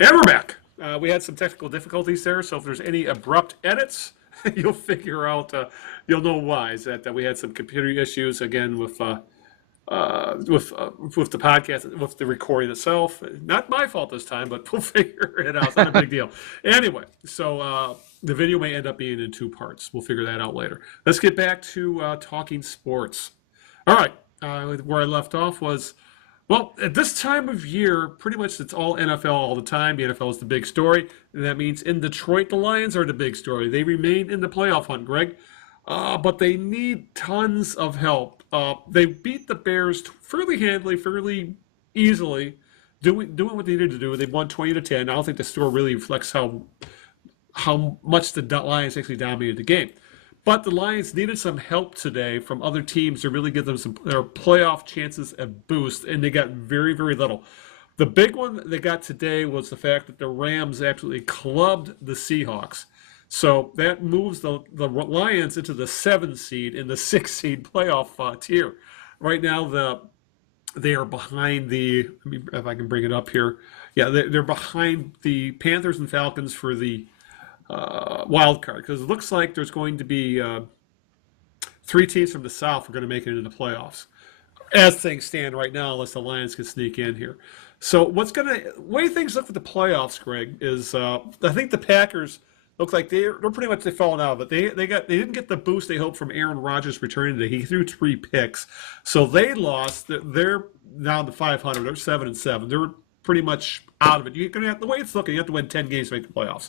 And we're back. We had some technical difficulties there, so if there's any abrupt edits, you'll figure out, you'll know why. Is that we had some computer issues again with the podcast, with the recording itself. Not my fault this time, but we'll figure it out. It's not a big deal. Anyway, so the video may end up being in two parts. We'll figure that out later. Let's get back to talking sports. All right, where I left off was, well, at this time of year, pretty much it's all NFL all the time. The NFL is the big story. And that means in Detroit, the Lions are the big story. They remain in the playoff hunt, Greg, but they need tons of help. They beat the Bears fairly handily, fairly easily, doing what they needed to do. They won 20-10. I don't think the score really reflects how much the Lions actually dominated the game. But the Lions needed some help today from other teams to really give them their playoff chances a boost, and they got very, very little. The big one they got today was the fact that the Rams absolutely clubbed the Seahawks. So that moves the Lions into the 7 seed in the 6 seed playoff tier. Right now, they are behind let me, if I can bring it up here. Yeah, they're behind the Panthers and Falcons for the wild card, because it looks like there's going to be 3 teams from the South are going to make it into the playoffs, as things stand right now, unless the Lions can sneak in here. So the way things look for the playoffs, Greg, is I think the Packers look like they're pretty much fallen out of it. They didn't get the boost they hoped from Aaron Rodgers returning today. He threw 3 picks, so they lost. They're down to 500. They're 7-7. They're pretty much out of it. You're gonna have, the way it's looking, you have to win 10 games to make the playoffs.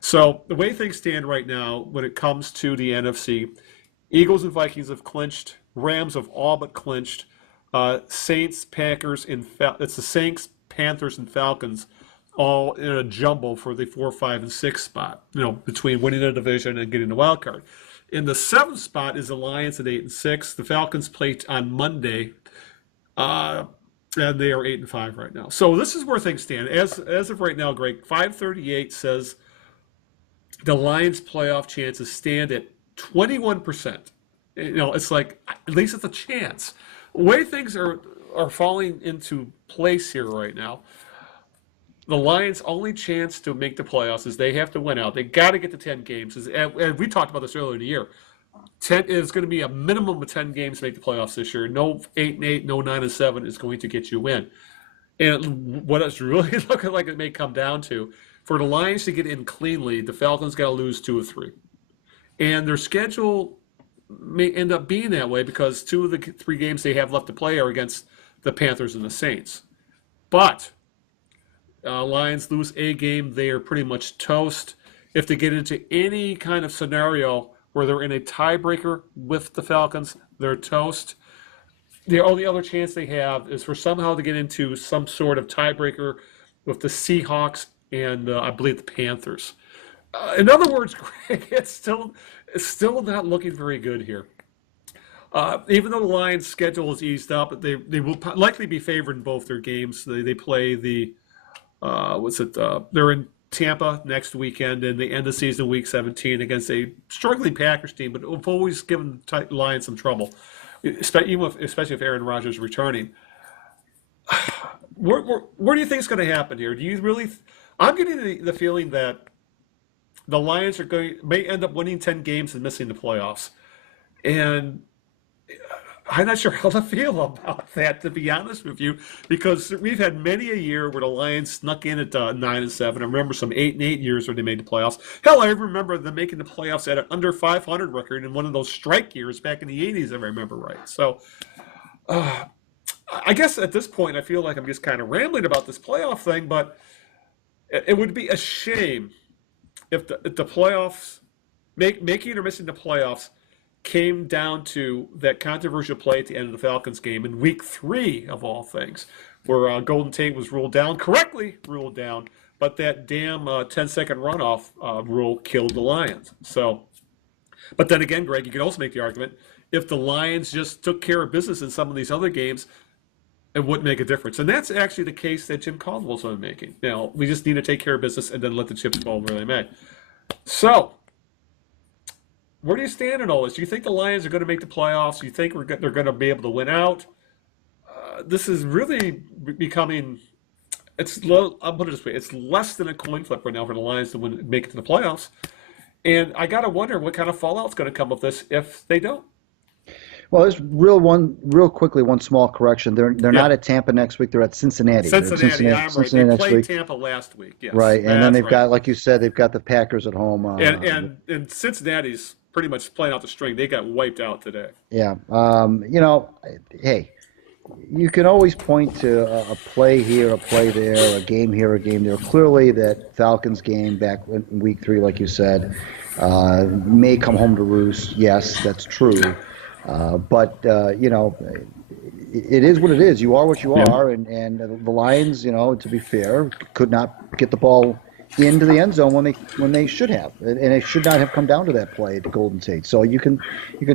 So the way things stand right now, when it comes to the NFC, Eagles and Vikings have clinched. Rams have all but clinched. Saints, Packers, it's the Saints, Panthers, and Falcons all in a jumble for the 4, 5, and 6 spot. Between winning the division and getting the wild card. In the 7th spot is the Lions at 8-6. The Falcons play on Monday, and they are 8-5 right now. So this is where things stand as of right now. Greg, 538 says the Lions' playoff chances stand at 21%. It's like, at least it's a chance. The way things are falling into place here right now, the Lions' only chance to make the playoffs is they have to win out. They got to get to 10 games. And we talked about this earlier in the year. 10 is going to be a minimum of 10 games to make the playoffs this year. No 8-8, no 9-7 is going to get you in. And what it's really looking like it may come down to, for the Lions to get in cleanly, the Falcons got to lose 2 of 3. And their schedule may end up being that way because 2 of the 3 games they have left to play are against the Panthers and the Saints. But Lions lose a game, they are pretty much toast. If they get into any kind of scenario where they're in a tiebreaker with the Falcons, they're toast. The only other chance they have is for somehow to get into some sort of tiebreaker with the Seahawks and I believe the Panthers. In other words, Greg, it's still not looking very good here. Even though the Lions' schedule is eased up, they will likely be favored in both their games. They play they're in Tampa next weekend, and they end the season week 17 against a struggling Packers team, but have always given the Lions some trouble, especially if Aaron Rodgers is returning. Where do you think is going to happen here? Do you really? I'm getting the feeling that the Lions may end up winning 10 games and missing the playoffs, and I'm not sure how to feel about that, to be honest with you, because we've had many a year where the Lions snuck in at 9-7. I remember some 8-8 years where they made the playoffs. Hell, I remember them making the playoffs at an under 500 record in one of those strike years back in the 80s, if I remember right. So, I guess at this point, I feel like I'm just kind of rambling about this playoff thing, but it would be a shame if the playoffs, making or missing the playoffs, came down to that controversial play at the end of the Falcons game in week 3 of all things, where Golden Tate was correctly ruled down, but that damn 10-second runoff rule killed the Lions. So, but then again, Greg, you could also make the argument, if the Lions just took care of business in some of these other games, it wouldn't make a difference. And that's actually the case that Jim Caldwell's been making. We just need to take care of business and then let the chips fall where they may. So, where do you stand in all this? Do you think the Lions are going to make the playoffs? Do you think they're going to be able to win out? This is really becoming it's low. I'll put it this way: it's less than a coin flip right now for the Lions to make it to the playoffs. And I gotta wonder what kind of fallout's going to come of this if they don't. Well, there's real quickly one small correction. They're Yeah, not at Tampa next week. They're at Cincinnati. They're at Cincinnati. I'm right. They Cincinnati next played week. Tampa last week. Yes, Right, and then that's they've right. got, like you said, they've got the Packers at home. And Cincinnati's pretty much playing out the string. They got wiped out today. Yeah, hey, you can always point to a play here, a play there, a game here, a game there. Clearly, that Falcons game back in week 3, like you said, may come home to roost. Yes, that's true. But it is what it is. You are what you are, and the Lions, to be fair, could not get the ball into the end zone when they should have, and it should not have come down to that play at Golden Tate. So you can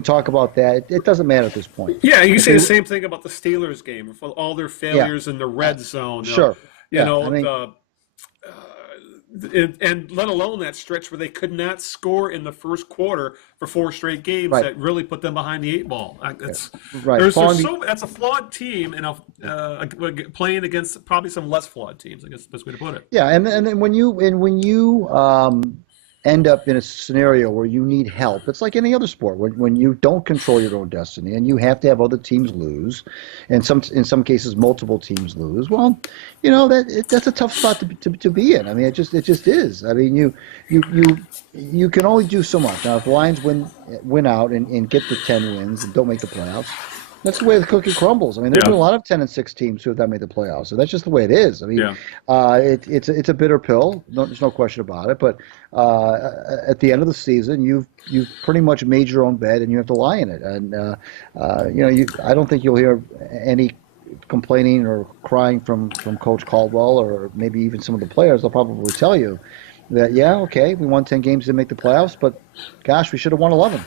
talk about that. It doesn't matter at this point. Yeah, you can say the same thing about the Steelers game for all their failures in the red zone. Sure. And let alone that stretch where they could not score in the first quarter for 4 straight games that really put them behind the 8 ball. That's a flawed team and playing against probably some less flawed teams. I guess the best way to put it. Yeah, and then when you end up in a scenario where you need help, it's like any other sport. When you don't control your own destiny and you have to have other teams lose, and in some cases multiple teams lose. Well, that's a tough spot to be in. I mean, it just is. I mean, you can only do so much. Now, if the Lions win out and get the 10 wins and don't make the playoffs, that's the way the cookie crumbles. I mean, there's been a lot of 10-6 teams who have not made the playoffs, so that's just the way it is. I mean, it's a bitter pill. There's no question about it. But at the end of the season, you've pretty much made your own bed, and you have to lie in it. And I don't think you'll hear any complaining or crying from Coach Caldwell or maybe even some of the players. They'll probably tell you that we won 10 games to make the playoffs, but gosh, we should have won 11.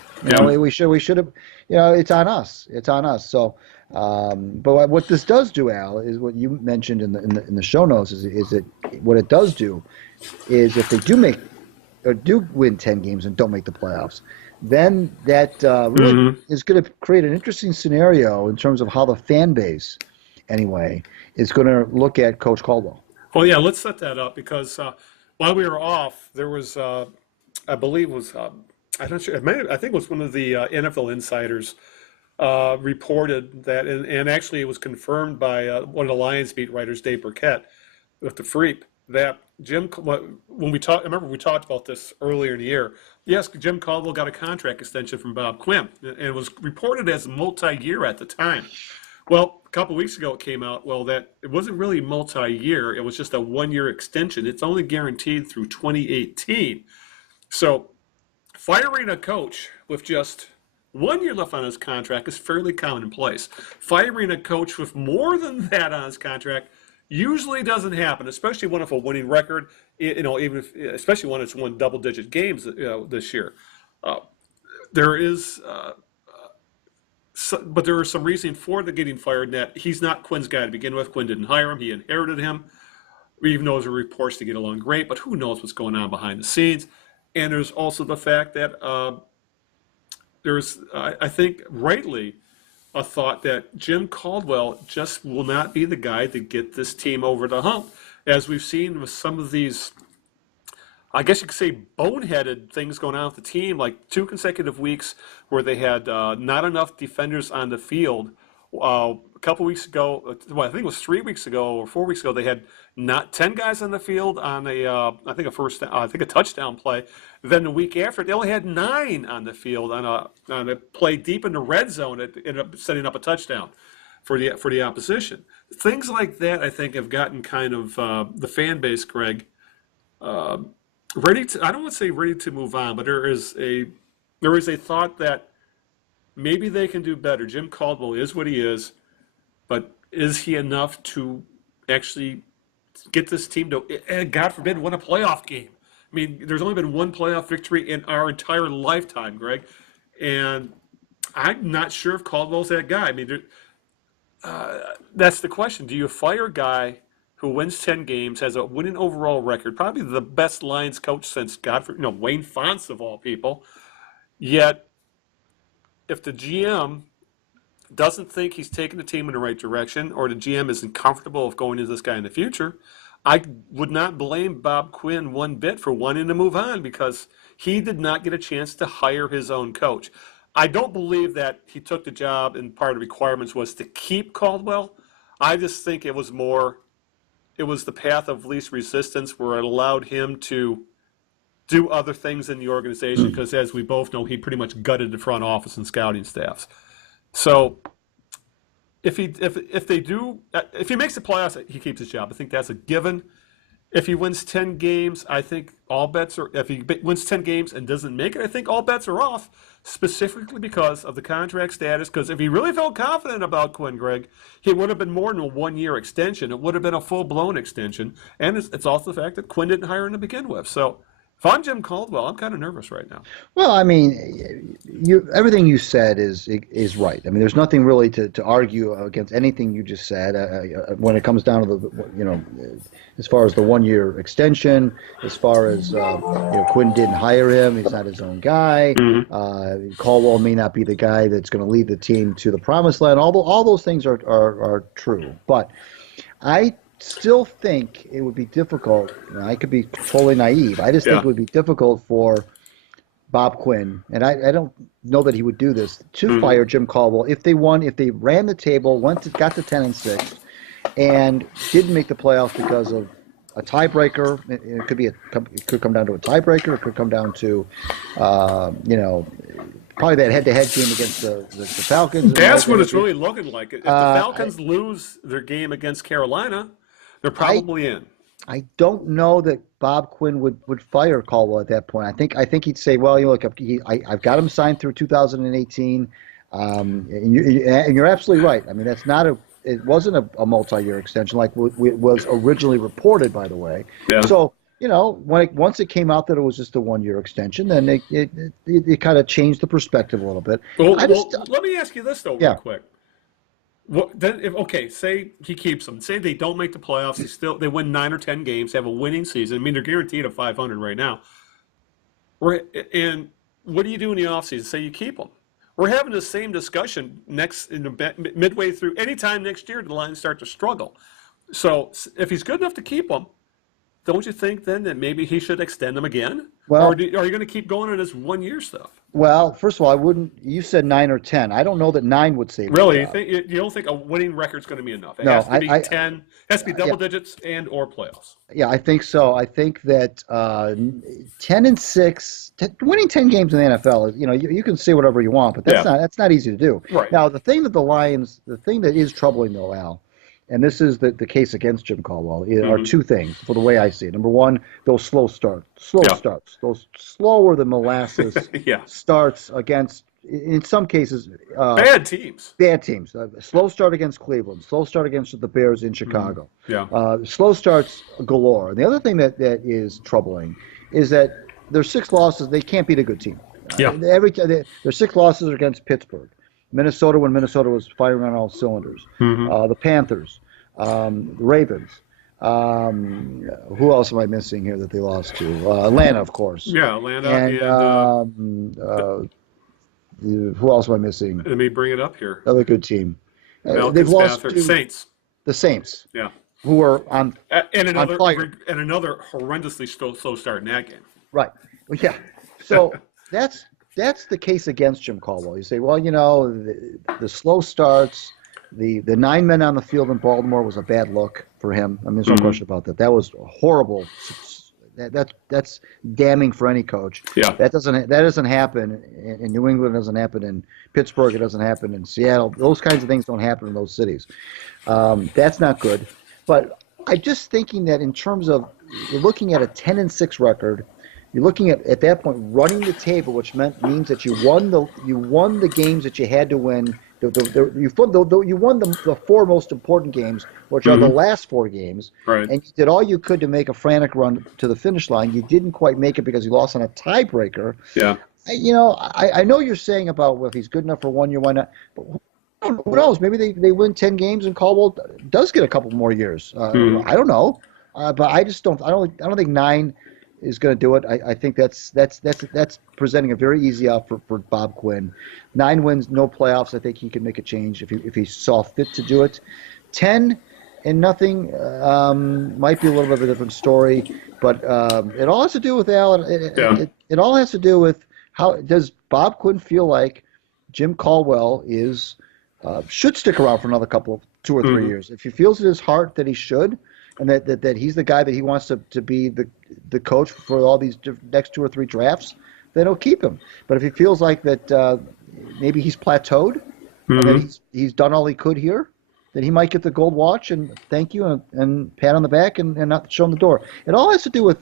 We should have. It's on us. It's on us. So, but what this does do, Al, is what you mentioned in the show notes. Is that what it does do is if they do win 10 games and don't make the playoffs, then that really is going to create an interesting scenario in terms of how the fan base, anyway, is going to look at Coach Caldwell. Well, yeah, let's set that up because while we were off, there was, I believe, I'm not sure. I think it was one of the NFL insiders reported that, and actually it was confirmed by one of the Lions beat writers, Dave Burkett, with the Freep, that when we talked, I remember we talked about this earlier in the year. Yes, Jim Caldwell got a contract extension from Bob Quinn, and it was reported as multi-year at the time. Well, a couple of weeks ago it came out, that it wasn't really multi-year. It was just a 1-year extension. It's only guaranteed through 2018. So firing a coach with just 1 year left on his contract is fairly commonplace. Firing a coach with more than that on his contract usually doesn't happen, especially one with a winning record. Especially when it's won double-digit games this year. But there is some reason for the getting fired. That he's not Quinn's guy to begin with. Quinn didn't hire him; he inherited him. Even though there's reports to get along great, but who knows what's going on behind the scenes. And there's also the fact that there's, I think, rightly, a thought that Jim Caldwell just will not be the guy to get this team over the hump, as we've seen with some of these, I guess you could say, boneheaded things going on with the team, like 2 consecutive weeks where they had not enough defenders on the field. A couple weeks ago, I think it was 3 weeks ago or 4 weeks ago, they had not 10 guys on the field on I think a touchdown play. Then the week after, they only had 9 on the field on a play deep in the red zone. It ended up setting up a touchdown for the opposition. Things like that, I think, have gotten kind of the fan base, Greg, ready to. I don't want to say ready to move on, but there is a thought that maybe they can do better. Jim Caldwell is what he is, but is he enough to actually get this team to, God forbid, win a playoff game? I mean, there's only been 1 playoff victory in our entire lifetime, Greg, and I'm not sure if Caldwell's that guy. I mean, that's the question. Do you fire a guy who wins 10 games, has a winning overall record, probably the best Lions coach since Wayne Fontes of all people, yet if the GM doesn't think he's taking the team in the right direction, or the GM isn't comfortable with going to this guy in the future, I would not blame Bob Quinn one bit for wanting to move on because he did not get a chance to hire his own coach. I don't believe that he took the job and part of the requirements was to keep Caldwell. I just think it was the path of least resistance where it allowed him to do other things in the organization because, as we both know, he pretty much gutted the front office and scouting staffs. So if he makes the playoffs, he keeps his job. I think that's a given. If he wins 10 games, I think all bets are. If he wins 10 games and doesn't make it, I think all bets are off. Specifically because of the contract status. Because if he really felt confident about Quinn, Greg, he would have been more than a 1-year extension. It would have been a full-blown extension. And it's also the fact that Quinn didn't hire him to begin with. So if I'm Jim Caldwell, I'm kind of nervous right now. Well, I mean, everything you said is right. I mean, there's nothing really to argue against anything you just said when it comes down to the, as far as the 1-year extension, as far as Quinn didn't hire him, he's not his own guy. Mm-hmm. Caldwell may not be the guy that's going to lead the team to the promised land. All those things are true, but I still think it would be difficult. I could be totally naive. I just think it would be difficult for Bob Quinn, and I don't know that he would do this, to fire Jim Caldwell if they ran the table, got to 10-6, and didn't make the playoffs because of a tiebreaker. It could come down to a tiebreaker. It could come down to probably that head-to-head game against the Falcons. That's what it's really looking like. If the Falcons lose their game against Carolina, they're probably in. I don't know that Bob Quinn would fire Caldwell at that point. I think he'd say, well, look, I've got him signed through 2018, and you're absolutely right. I mean, it wasn't a multi-year extension like it was originally reported, by the way. Yeah. So once it came out that it was just a 1-year extension, then it kind of changed the perspective a little bit. Well, let me ask you this though, real quick. Say he keeps them. Say they don't make the playoffs. They win 9 or 10 games, have a winning season. I mean, they're guaranteed a 500 right now. And what do you do in the offseason? Say you keep them. We're having the same discussion midway through. Anytime next year, the Lions start to struggle. So if he's good enough to keep them, don't you think then that maybe he should extend them again? Well, or are you going to keep going on this 1-year stuff? Well, first of all, I wouldn't. You said 9 or 10. I don't know that 9 would save. Really, you don't think a winning record is going to be enough? It has to be 10. It has to be double digits and or playoffs. Yeah, I think so. I think that 10-6, winning 10 games in the NFL is, you can say whatever you want, but that's not easy to do. Right. Now, the thing that is troubling though, Al, and this is the case against Jim Caldwell, are two things for the way I see it. Number one, those slow starts, those slower than molasses starts against, in some cases, bad teams. Slow start against Cleveland, slow start against the Bears in Chicago. Slow starts galore. And the other thing that is troubling is that there's 6 losses. They can't beat a good team. There's 6 losses against Pittsburgh. Minnesota, when Minnesota was firing on all cylinders. The Panthers, the Ravens. Who else am I missing here that they lost to? Atlanta, of course. Yeah, Atlanta. And who else am I missing? Let me bring it up here. Another good team. They've lost to Saints. The Saints. Yeah. Who are on another fire. And another horrendously slow start in that game. Right. Well, yeah. So that's the case against Jim Caldwell. You say, well, the slow starts, the 9 men on the field in Baltimore was a bad look for him. I mean, there's no question about that. That was horrible. That's damning for any coach. Yeah. That doesn't happen in New England. It doesn't happen in Pittsburgh. It doesn't happen in Seattle. Those kinds of things don't happen in those cities. That's not good. But I'm just thinking that in terms of you're looking at a 10-6 record. You're looking at that point running the table, which means that you won the games that you had to win. You won the 4 most important games, which are the last 4 games, right. And you did all you could to make a frantic run to the finish line. You didn't quite make it because you lost on a tiebreaker. Yeah. I know you're saying about, well, if he's good enough for 1 year, why not? But who knows? Maybe they win 10 games and Caldwell does get a couple more years. I don't know, but I just don't. I don't think 9 is going to do it. I think that's presenting a very easy out for Bob Quinn. 9 wins, no playoffs. I think he can make a change if he saw fit to do it. 10, and nothing might be a little bit of a different story, but it all has to do with Al. It all has to do with how does Bob Quinn feel like Jim Caldwell should stick around for another couple of 2 or 3 years. If he feels in his heart that he should, and that he's the guy that he wants to be the coach for all these next 2 or 3 drafts, then he'll keep him. But if he feels like that maybe he's plateaued, and that he's done all he could here, then he might get the gold watch and thank you and pat on the back and not show him the door. It all has to do with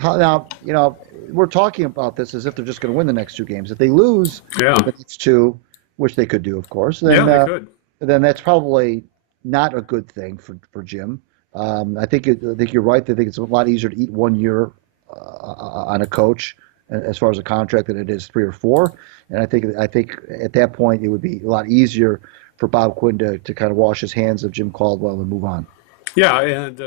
how now, we're talking about this as if they're just going to win the next 2 games. If they lose the next 2, which they could do, of course, then they could. Then that's probably not a good thing for Jim. I think you're right. I think it's a lot easier to eat 1 year on a coach as far as a contract than it is 3 or 4. And I think at that point it would be a lot easier for Bob Quinn to kind of wash his hands of Jim Caldwell and move on. Yeah, and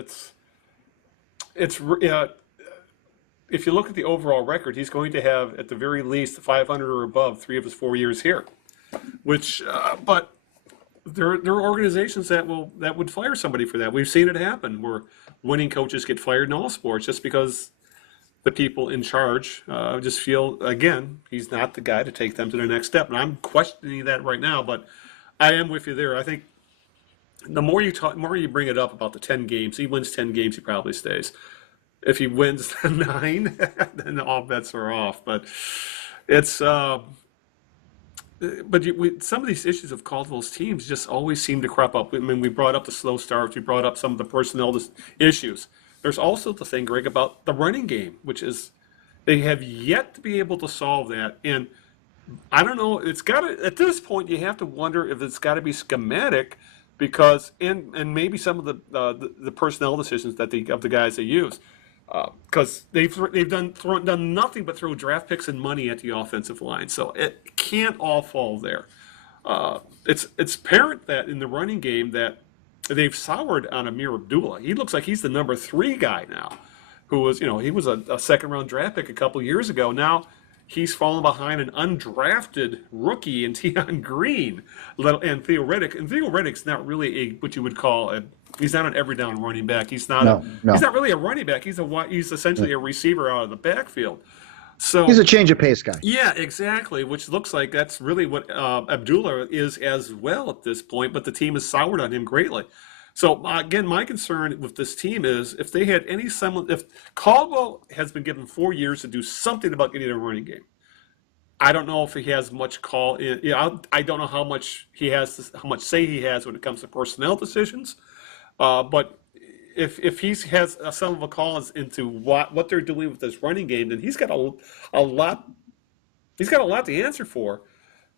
if you look at the overall record, he's going to have at the very least 500 or above 3 of his 4 years here. Which, but there are organizations that would fire somebody for that. We've seen it happen where winning coaches get fired in all sports just because the people in charge just feel, again, he's not the guy to take them to the next step. And I'm questioning that right now, but I am with you there. I think the more you bring it up about the 10 games, he wins 10 games, he probably stays. If he wins 9, then all bets are off. But it's some of these issues of Caldwell's teams just always seem to crop up. I mean, we brought up the slow starts. We brought up some of the personnel issues. There's also the thing, Greg, about the running game, which is they have yet to be able to solve that. And I don't know. It's got to, at this point, you have to wonder if it's got to be schematic, because and maybe some of the personnel decisions that of the guys they use, because they've done nothing but throw draft picks and money at the offensive line. So it can't all fall there. It's apparent that in the running game that they've soured on Amir Abdullah. He looks like he's the number 3 guy now, who was he was a second round draft pick a couple years ago. Now he's fallen behind an undrafted rookie in Tion Green and Theo Riddick. And Theo Riddick's not really what you would call he's not an every down running back. He's not he's not really a running back. He's essentially a receiver out of the backfield. So he's a change of pace guy. Yeah, exactly. Which looks like that's really what Abdullah is as well at this point. But the team has soured on him greatly. So again, my concern with this team is if they had if Caldwell has been given 4 years to do something about getting a running game. I don't know if he has much call in. I don't know how much say he has when it comes to personnel decisions. But if he has some of a call into what they're doing with this running game, then he's got a lot. He's got a lot to answer for,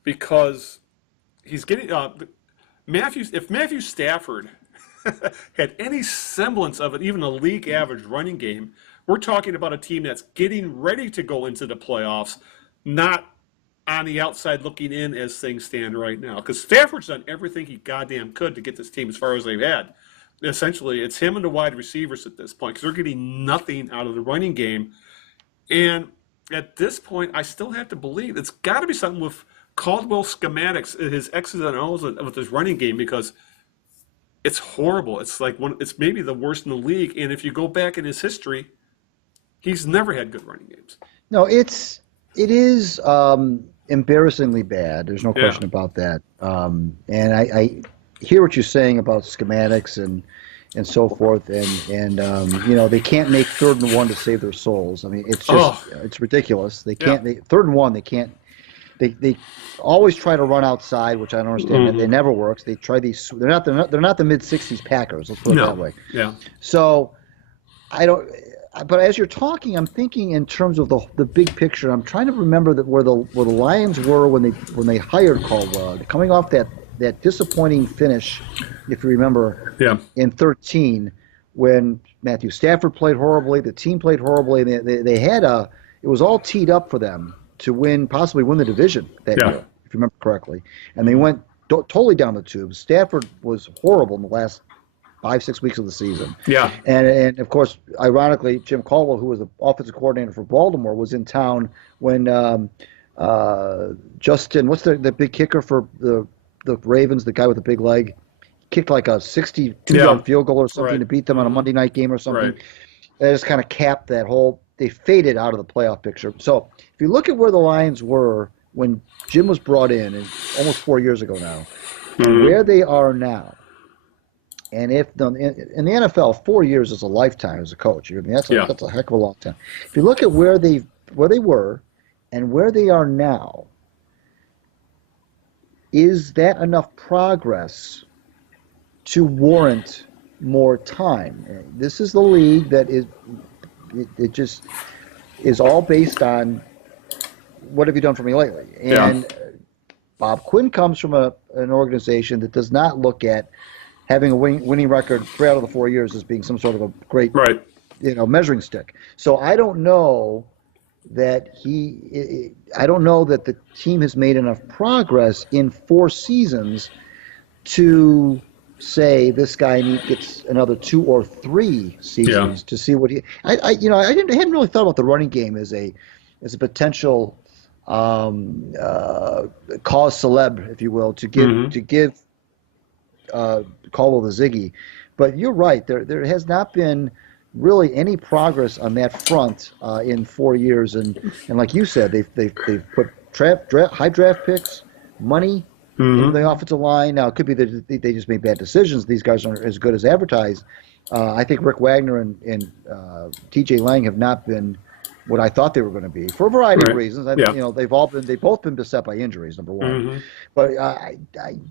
because he's getting if Matthew Stafford had any semblance of it, even a league average running game, we're talking about a team that's getting ready to go into the playoffs, not on the outside looking in as things stand right now. Because Stafford's done everything he goddamn could to get this team as far as they've had. Essentially, it's him and the wide receivers at this point, because they're getting nothing out of the running game. And at this point, I still have to believe it's got to be something with Caldwell's schematics, his X's and O's with his running game, because it's horrible. It's like it's maybe the worst in the league. And if you go back in his history, he's never had good running games. No, it is embarrassingly bad. There's no question about that. And I hear what you're saying about schematics and so forth. And they can't make 3rd and 1 to save their souls. I mean, it's just it's ridiculous. They can't. 3rd and 1, they can't. They always try to run outside, which I don't understand. It never works. They try these. They're not the mid-60s Packers. Let's put it that way. Yeah. So I don't. But as you're talking, I'm thinking in terms of the big picture. I'm trying to remember where the Lions were when they hired Caldwell, coming off that disappointing finish, if you remember, in 2013, when Matthew Stafford played horribly, the team played horribly, and they had it was all teed up for them to possibly win the division that year, if you remember correctly. And they went totally down the tubes. Stafford was horrible in the last 5-6 weeks of the season. Yeah. And of course, ironically, Jim Caldwell, who was the offensive coordinator for Baltimore, was in town when Justin, what's the big kicker for the Ravens, the guy with the big leg, kicked like a 62-yard field goal or something to beat them on a Monday night game or something. Right. That just kind of capped that whole. They faded out of the playoff picture. So if you look at where the Lions were when Jim was brought in, and almost 4 years ago now, and where they are now, and if in the NFL, 4 years is a lifetime as a coach. I mean, that's a heck of a long time. If you look at where they were and where they are now, is that enough progress to warrant more time? This is the league that it just is all based on what have you done for me lately? And Bob Quinn comes from an organization that does not look at having a winning record 3 out of the 4 years as being some sort of a great measuring stick. So I don't know that the team has made enough progress in 4 seasons to say this guy gets another 2 or 3 seasons to see what he. I hadn't really thought about the running game as a potential cause celeb, if you will, to give Caldwell the Ziggy. But you're right. There has not been really any progress on that front in 4 years, and like you said, they've put high draft picks, money into the offensive line. Now it could be that they just made bad decisions. These guys aren't as good as advertised. I think Rick Wagner and T.J. Lang have not been what I thought they were going to be for a variety of reasons. They've both been beset by injuries. Number one, but I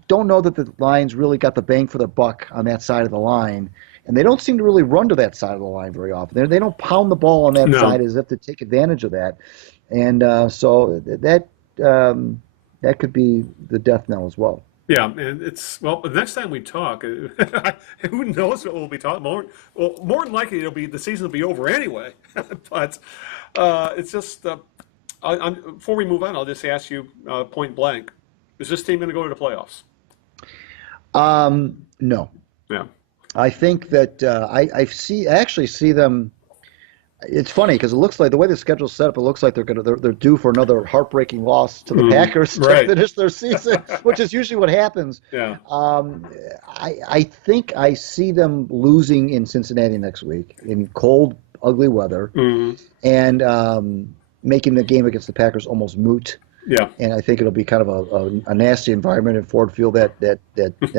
don't know that the Lions really got the bang for their buck on that side of the line. And they don't seem to really run to that side of the line very often. They don't pound the ball on that side as if to take advantage of that. And so that could be the death knell as well. Yeah, and the next time we talk, who knows what we'll be talking more. Well, more than likely the season will be over anyway. But it's just before we move on, I'll just ask you point blank: is this team going to go to the playoffs? No. Yeah. I think that I actually see them. It's funny because it looks like the way the schedule's set up, it looks like they're due for another heartbreaking loss to the Packers to finish their season, which is usually what happens. Yeah. I think I see them losing in Cincinnati next week in cold, ugly weather, and making the game against the Packers almost moot. Yeah. And I think it'll be kind of a nasty environment in Ford Field that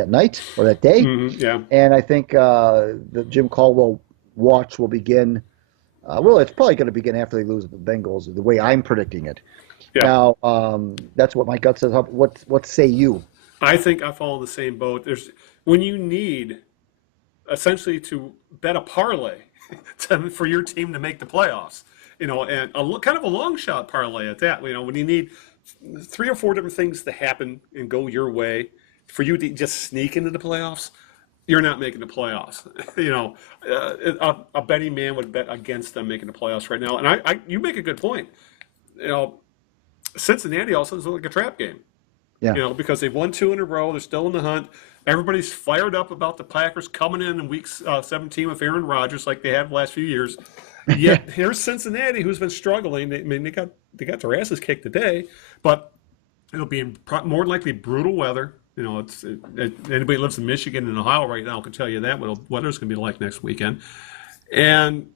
night or that day. Yeah. And I think the Jim Caldwell watch will begin. It's probably going to begin after they lose the Bengals, the way I'm predicting it. Yeah. Now, that's what my gut says. What say you? I think I follow the same boat. When you need essentially to bet a parlay for your team to make the playoffs, and kind of a long shot parlay at that. When you need 3 or 4 different things to happen and go your way for you to just sneak into the playoffs, you're not making the playoffs. A betting man would bet against them making the playoffs right now. And you make a good point. Cincinnati also is like a trap game. Yeah. Because they've won 2 in a row. They're still in the hunt. Everybody's fired up about the Packers coming in week 17 with Aaron Rodgers like they have the last few years. Yet here's Cincinnati, who's been struggling. They got their asses kicked today, but it'll be in more than likely brutal weather. Anybody who lives in Michigan and Ohio right now can tell you that what weather's going to be like next weekend. And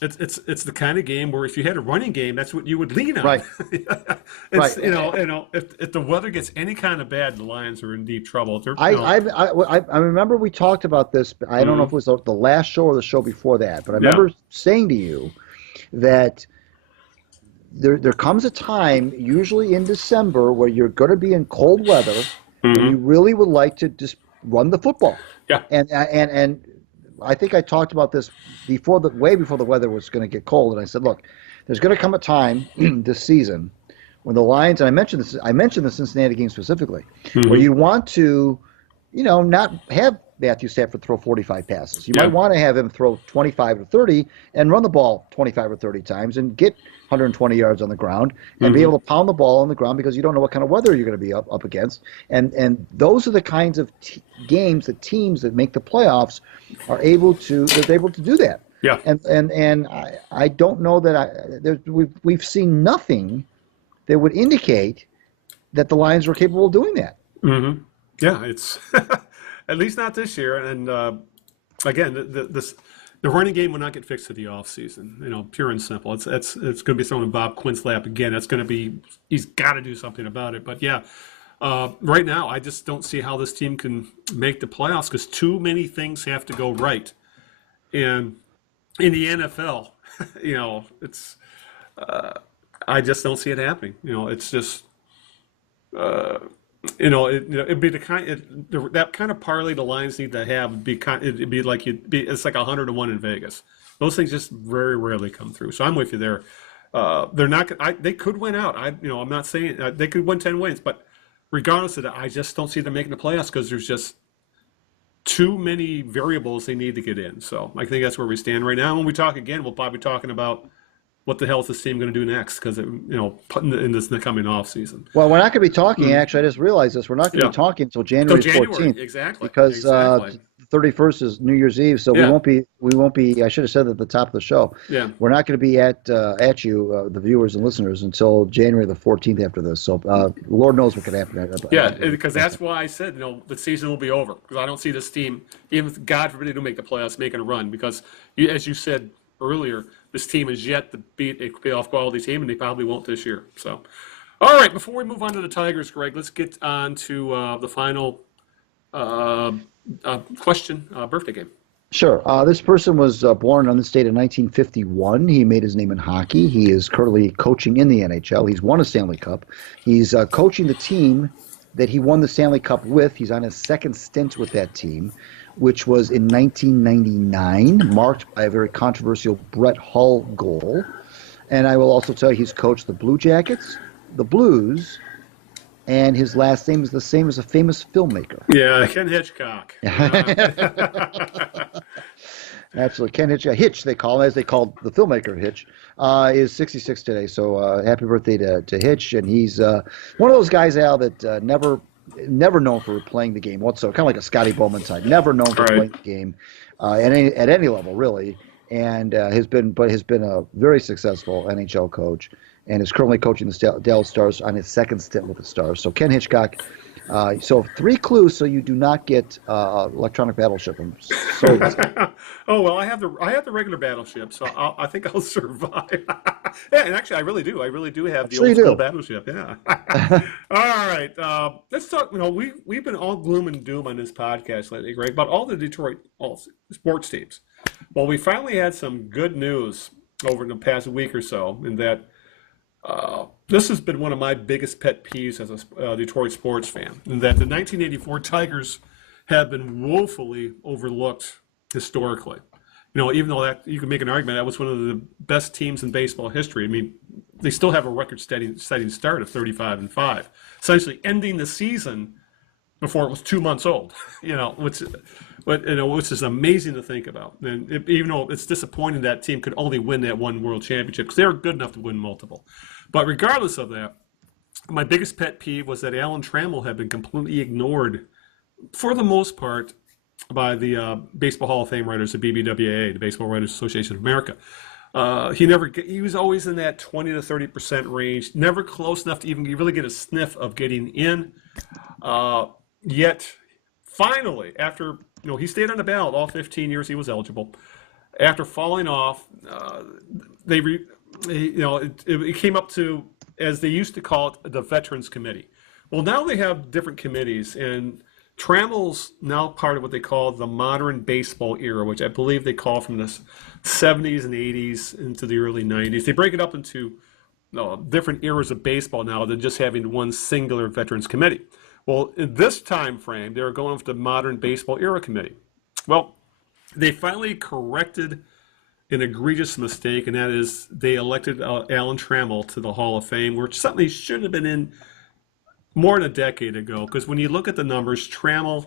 it's the kind of game where if you had a running game, that's what you would lean on. Right. Right. If the weather gets any kind of bad, the Lions are in deep trouble. I remember we talked about this. But I don't know if it was the last show or the show before that, but I remember saying to you that there comes a time, usually in December, where you're going to be in cold weather, and you really would like to just run the football. Yeah. And I think I talked about this way before the weather was going to get cold, and I said, look, there's going to come a time this season when the Lions, and I mentioned the Cincinnati game specifically, where you want to, not have Matthew Stafford throw 45 passes. You might want to have him throw 25 or 30 and run the ball 25 or 30 times and get 120 yards on the ground and be able to pound the ball on the ground because you don't know what kind of weather you're going to be up against. And those are the kinds of games that teams that make the playoffs are able to do that. Yeah. And I don't know that we've seen nothing that would indicate that the Lions were capable of doing that. Yeah, it's at least not this year. And again, the running game will not get fixed to the offseason. Pure and simple. It's going to be thrown in Bob Quinn's lap again. That's going to be, he's got to do something about it. But yeah, right now I just don't see how this team can make the playoffs because too many things have to go right. And in the NFL, it's I just don't see it happening. It's just. It'd be the kind that kind of parlay the lines need to have. It'd be like it's like 100-1 in Vegas. Those things just very rarely come through. So I'm with you there. They're not. They could win out. I'm not saying they could win 10 wins, but regardless of that, I just don't see them making the playoffs because there's just too many variables they need to get in. So I think that's where we stand right now. When we talk again, we'll probably be talking about what the hell is this team going to do next? Because in this coming off season. Well, we're not going to be talking. Actually, I just realized this. We're not going to be talking until January 14th. Exactly. Because 31st is New Year's Eve, so we won't be. I should have said that at the top of the show. Yeah. We're not going to be at you, the viewers and listeners, until January the 14th after this. So Lord knows what could happen. Yeah, because that's why I said the season will be over because I don't see this team, even if God forbid they don't make the playoffs, making a run because as you said earlier, this team is yet to beat a playoff quality team, and they probably won't this year. So, all right, before we move on to the Tigers, Greg, let's get on to the final question, birthday game. Sure. This person was born on this date in 1951. He made his name in hockey. He is currently coaching in the NHL. He's won a Stanley Cup. He's coaching the team that he won the Stanley Cup with. He's on his second stint with that team, which was in 1999, marked by a very controversial Brett Hull goal. And I will also tell you he's coached the Blue Jackets, the Blues, and his last name is the same as a famous filmmaker. Yeah, Ken Hitchcock. Absolutely. Ken Hitch, Hitch they call him, as they called the filmmaker Hitch, is 66 today. So happy birthday to Hitch. And he's one of those guys, Al, that never known for playing the game whatsoever, kind of like a Scotty Bowman type, never known for playing the game at any level, really. And has been a very successful NHL coach and is currently coaching the Dallas Stars on his second stint with the Stars. So Ken Hitchcock. So 3 clues, so you do not get electronic battleship. I'm sorry. Oh well, I have the regular battleship, so I think I'll survive. Yeah, and actually, I really do. I really do have the old school battleship. Yeah. All right, let's talk. We've been all gloom and doom on this podcast lately, Greg, about all the Detroit sports teams. Well, we finally had some good news over the past week or so, in that. This has been one of my biggest pet peeves as a Detroit sports fan, in that the 1984 Tigers have been woefully overlooked historically. Even though that you can make an argument that was one of the best teams in baseball history. I mean, they still have a record-setting start of 35-5, essentially ending the season before it was 2 months old. Which is amazing to think about. And even though it's disappointing that team could only win that one world championship, because they were good enough to win multiple. But regardless of that, my biggest pet peeve was that Alan Trammell had been completely ignored, for the most part, by the Baseball Hall of Fame writers, the BBWAA, the Baseball Writers Association of America. He was always in that 20 to 30% range, never close enough to even really get a sniff of getting in. Yet, finally, after he stayed on the ballot all 15 years he was eligible. After falling off, it came up to, as they used to call it, the Veterans Committee. Well, now they have different committees, and Trammell's now part of what they call the modern baseball era, which I believe they call from the 70s and 80s into the early 90s. They break it up into different eras of baseball now than just having one singular Veterans Committee. Well, in this time frame, they were going with the modern baseball era committee. Well, they finally corrected an egregious mistake, and that is they elected Alan Trammell to the Hall of Fame, which something he should have been in more than a decade ago. Because when you look at the numbers, Trammell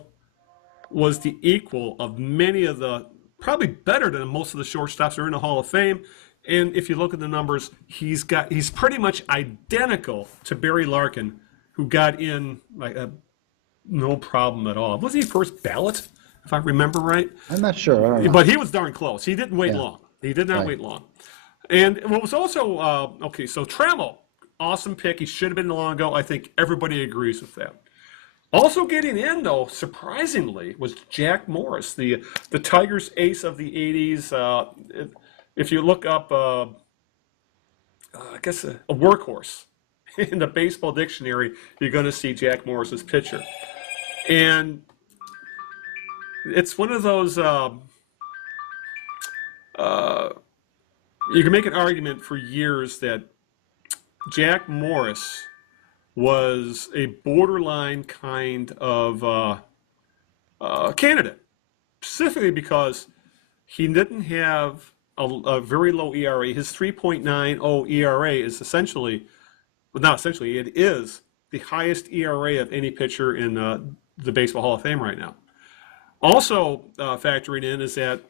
was the equal of many of the, probably better than most of the shortstops that are in the Hall of Fame. And if you look at the numbers, he's pretty much identical to Barry Larkin, who got in like no problem at all. Wasn't he first ballot, if I remember right? I'm not sure. I don't know. But he was darn close. He didn't wait long. He did not wait long. And what was also, so Trammell, awesome pick. He should have been long ago. I think everybody agrees with that. Also getting in, though, surprisingly, was Jack Morris, the Tigers ace of the '80s. If you look up, I guess a workhorse in the baseball dictionary, you're going to see Jack Morris's pitcher, and it's one of those. You can make an argument for years that Jack Morris was a borderline kind of candidate, specifically because he didn't have a very low ERA. His 3.90 ERA is essentially, well, not essentially, it is the highest ERA of any pitcher in the Baseball Hall of Fame right now. Also factoring in is that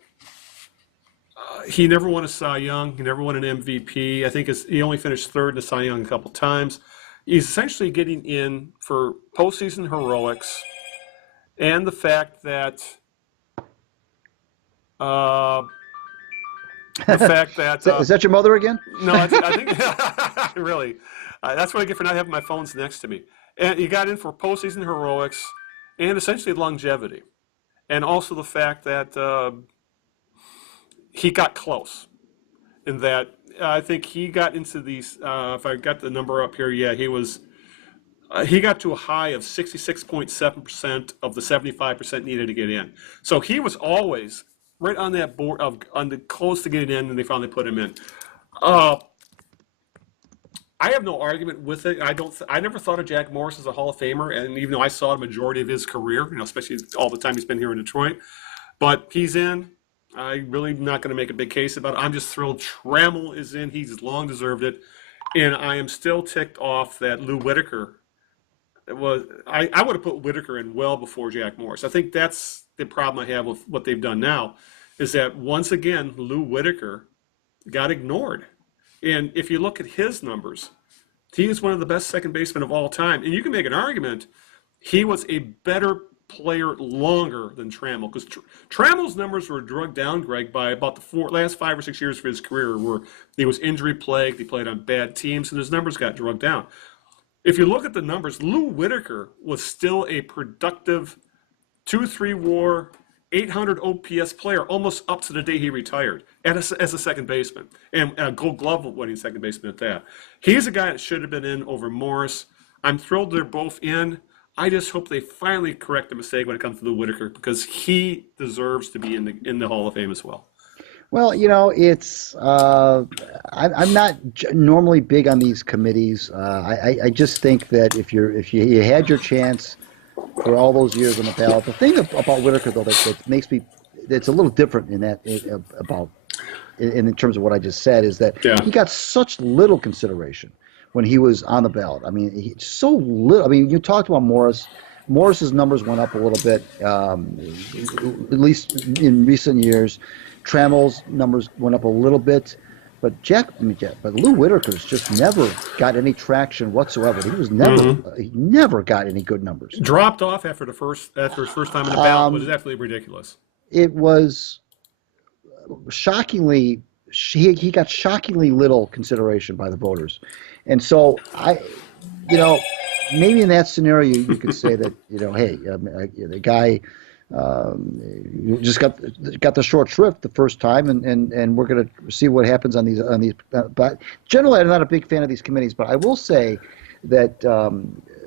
he never won a Cy Young. He never won an MVP. I think he only finished third in the Cy Young a couple times. He's essentially getting in for postseason heroics, and the fact that Is that your mother again? No, I think really that's what I get for not having my phones next to me. And he got in for postseason heroics and essentially longevity, and also the fact that he got close. In that, I think he got into these. If I got the number up here, yeah, he got to a high of 66.7% of the 75% needed to get in. So he was always right on that board on the close to getting in, and they finally put him in. I have no argument with it. I never thought of Jack Morris as a Hall of Famer, and even though I saw the majority of his career, especially all the time he's been here in Detroit, but he's in. I'm really not going to make a big case about it. I'm just thrilled Trammell is in. He's long deserved it. And I am still ticked off that Lou Whitaker I would have put Whitaker in well before Jack Morris. I think that's the problem I have with what they've done now, is that once again, Lou Whitaker got ignored. And if you look at his numbers, he is one of the best second basemen of all time. And you can make an argument he was a better player longer than Trammell, because Trammell's numbers were drugged down, Greg, by about the last 5 or 6 years of his career, where he was injury plagued, he played on bad teams, and his numbers got drugged down. If you look at the numbers, Lou Whitaker was still a productive 2-3 WAR, 800 OPS player almost up to the day he retired as a second baseman, and a Gold Glove winning second baseman at that. He's a guy that should have been in over Morris. I'm thrilled they're both in. I just hope they finally correct the mistake when it comes to Lou Whitaker, because he deserves to be in the Hall of Fame as well. Well, it's I'm not normally big on these committees. I just think that if you had your chance for all those years on the ballot, the thing about Whitaker though that makes me, it's a little different in terms of what I just said, is that he got such little consideration when he was on the ballot. I mean, so little. I mean, you talked about Morris. Morris's numbers went up a little bit, at least in recent years. Trammell's numbers went up a little bit, but Lou Whitaker's just never got any traction whatsoever. He never got any good numbers. Dropped off after his first time in the ballot, was absolutely ridiculous. It was shockingly, he got shockingly little consideration by the voters. And so maybe in that scenario you could say that, hey, the guy just got the short shrift the first time, and we're going to see what happens on these. But generally, I'm not a big fan of these committees. But I will say that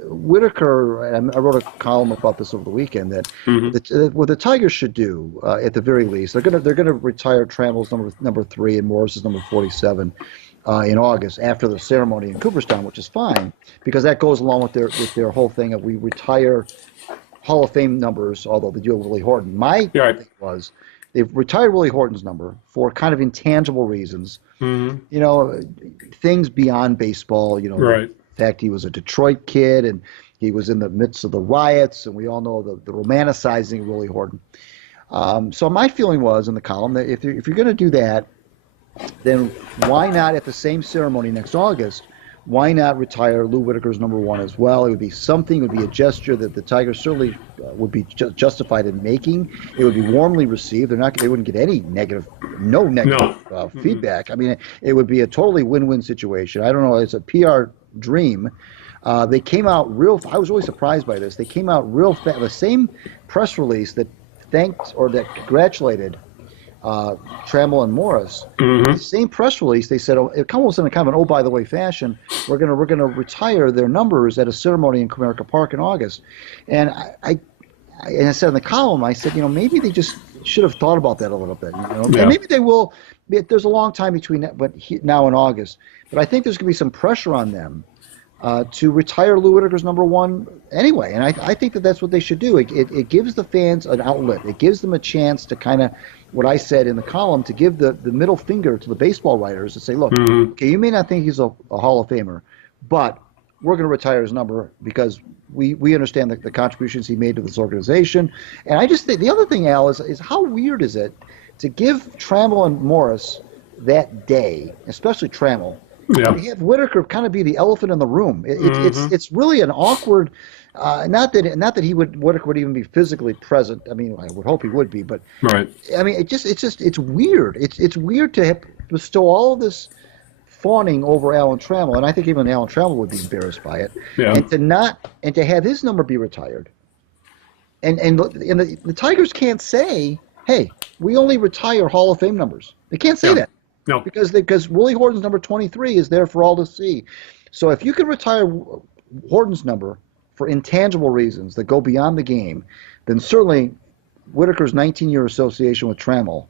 Whitaker, and I wrote a column about this over the weekend, that what the Tigers should do at the very least, they're going to retire Trammell's number 3 and Morris's number 47 in August after the ceremony in Cooperstown, which is fine because that goes along with their whole thing of we retire Hall of Fame numbers, although they do have Willie Horton. My thing was they've retired Willie Horton's number for kind of intangible reasons. Things beyond baseball. The fact he was a Detroit kid and he was in the midst of the riots, and we all know the romanticizing of Willie Horton. So my feeling was in the column that if you're going to do that, then why not at the same ceremony next August? Why not retire Lou Whitaker's number 1 as well? It would be something. It would be a gesture that the Tigers certainly would be justified in making. It would be warmly received. They wouldn't get any negative feedback. I mean, it would be a totally win-win situation. I don't know. It's a PR dream, They came out real. I was really surprised by this. They came out real fast. The same press release that thanked or that congratulated Trammell and Morris. The same press release, they said, it almost in a kind of an by the way fashion, we're gonna retire their numbers at a ceremony in Comerica Park in August. And I said in the column, I said, maybe they just should have thought about that a little bit. Yeah. And maybe they will. There's a long time between now and August, but I think there's going to be some pressure on them to retire Lou Whitaker's number one anyway. And I think that's what they should do. It gives the fans an outlet. It gives them a chance to kind of, what I said in the column, to give the middle finger to the baseball writers and say, look, okay, you may not think he's a Hall of Famer, but we're going to retire his number because we understand the contributions he made to this organization. And I just think the other thing, Al, is how weird is it to give Trammell and Morris that day, especially Trammell, to have Whitaker kind of be the elephant in the room. It's really an awkward. Not that Whitaker would even be physically present. I mean, I would hope he would be, but right. I mean, it's weird. It's weird to bestow all of this fawning over Alan Trammell, and I think even Alan Trammell would be embarrassed by it. Yeah. And to have his number be retired, and the Tigers can't say, hey, we only retire Hall of Fame numbers. They can't say that. No. Because Willie Horton's number 23 is there for all to see. So if you could retire Horton's number for intangible reasons that go beyond the game, then certainly Whitaker's 19-year association with Trammell,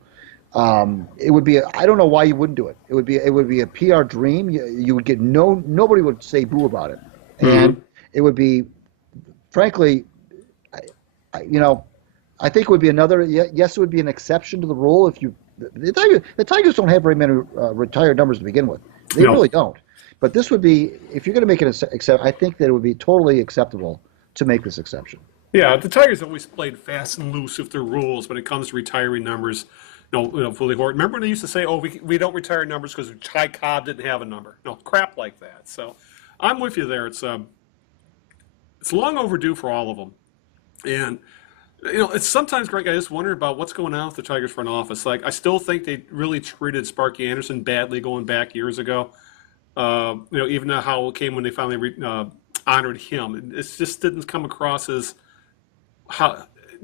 it would be. I don't know why you wouldn't do it. It would be a PR dream. You would get nobody would say boo about it, and it would be, frankly, I think it would be another. Yes, it would be an exception to the rule if you. The Tigers don't have very many retired numbers to begin with. They really don't. But this would be, if you're going to make it except, I think that it would be totally acceptable to make this exception. Yeah, the Tigers always played fast and loose with their rules when it comes to retiring numbers. Willie Horton. Remember when they used to say, "Oh, we don't retire numbers because Ty Cobb didn't have a number." No, crap like that. So, I'm with you there. It's long overdue for all of them, and. It's sometimes, Greg, I just wonder about what's going on with the Tigers front office. Like, I still think they really treated Sparky Anderson badly going back years ago. Even how it came when they finally honored him. It just didn't come across as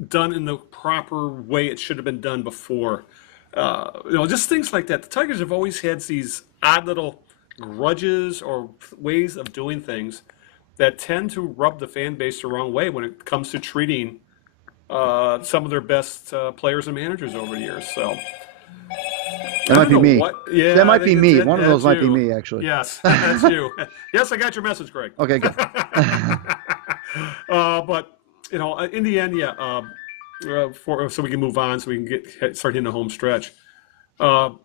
done in the proper way it should have been done before. Just things like that. The Tigers have always had these odd little grudges or ways of doing things that tend to rub the fan base the wrong way when it comes to treating some of their best players and managers over the years. So that might be me. That might be me. One of those might be me, actually. Yes, that's you. Yes, I got your message, Greg. Okay, good. But in the end, so we can move on, so we can start hitting the home stretch. I'm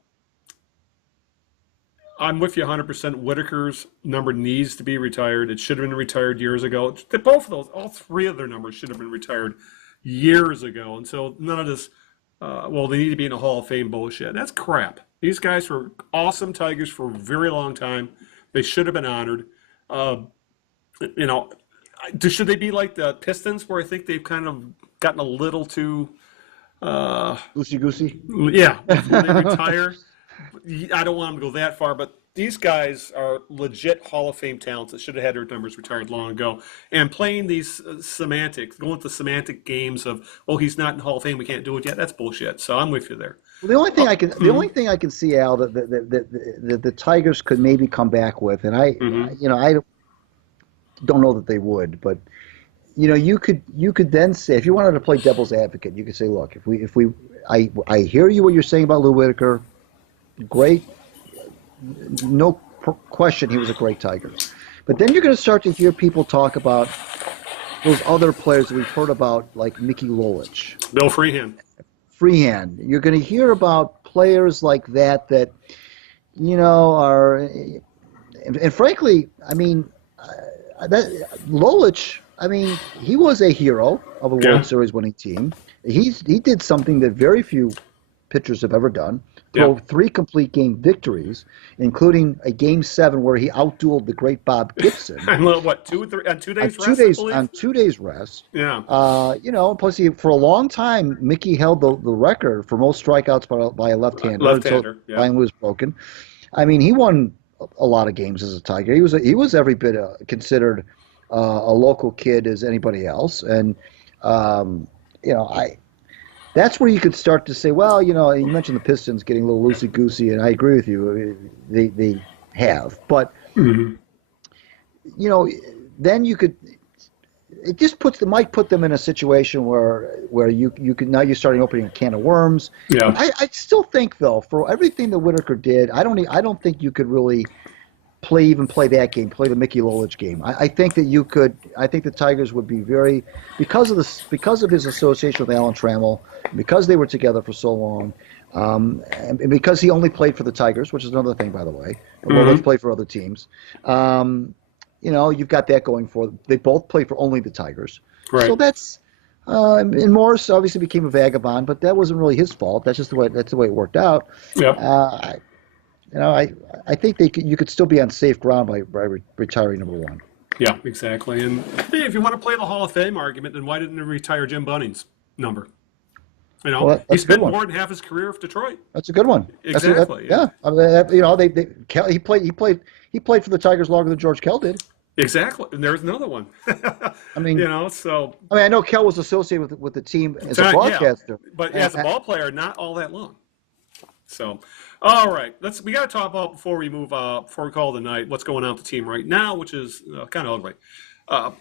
with you 100%. Whitaker's number needs to be retired. It should have been retired years ago. Both of those, all three of their numbers should have been retired years ago. And so none of this, they need to be in a Hall of Fame bullshit. That's crap. These guys were awesome Tigers for a very long time. They should have been honored. Should they be like the Pistons, where I think they've kind of gotten a little too loosey-goosey? Yeah, before they retire. I don't want them to go that far, but these guys are legit Hall of Fame talents that should have had their numbers retired long ago. And playing these semantics, going with the semantic games of, he's not in Hall of Fame, we can't do it yet. That's bullshit. So I'm with you there. Well, the only thing I can see, Al, that the Tigers could maybe come back with, and I don't know that they would, but you could then say, if you wanted to play devil's advocate, you could say, look, I hear you what you're saying about Lou Whitaker. Great, no question, he was a great Tiger. But then you're going to start to hear people talk about those other players that we've heard about, like Mickey Lolich, Bill Freehan. You're going to hear about players like that are, and frankly, I mean, Lolich, I mean, he was a hero of a World Series winning team. He did something that very few pitchers have ever done. Throw 3 complete game victories, including a Game 7 where he outdueled the great Bob Gibson. What, 2 on 2 days rest? On 2 days rest. Yeah. Plus for a long time, Mickey held the record for most strikeouts by a left-hander. Left-hander, until finally was broken. I mean, he won a lot of games as a Tiger. He was every bit considered a local kid as anybody else, and um, I that's where you could start to say, well, you mentioned the Pistons getting a little loosey goosey, and I agree with you. They have, but Mhm. you know, then you could. It just might put them in a situation where you could now you're starting opening a can of worms. Yeah. I still think though, for everything that Whitaker did, I don't think you could really play that game, play the Mickey Lolich game. I think that you could. I think the Tigers would be very because of his association with Alan Trammell, because they were together for so long, and because he only played for the Tigers, which is another thing, by the way. Well, let's Mhm. play for other teams. You've got that going for them. They both play for only the Tigers, so Right. that's. And Morris obviously became a vagabond, but that wasn't really his fault. That's the way it worked out. Yep. Uh, I think you could still be on safe ground by retiring number one. Yeah, exactly. And hey, if you want to play the Hall of Fame argument, then why didn't they retire Jim Bunning's number? Well, He that's a good spent one. more than half his career with Detroit. That's a good one. Exactly. Yeah. Yeah. I mean, he played for the Tigers longer than George Kell did. Exactly. And there's another one. I mean, So I know Kell was assassociated with the team as a yeah, broadcaster. but as a ball player, not all that long. So, all right, we got to talk about before we move before we call it the night what's going on with the team right now, which is kind of ugly. Uh,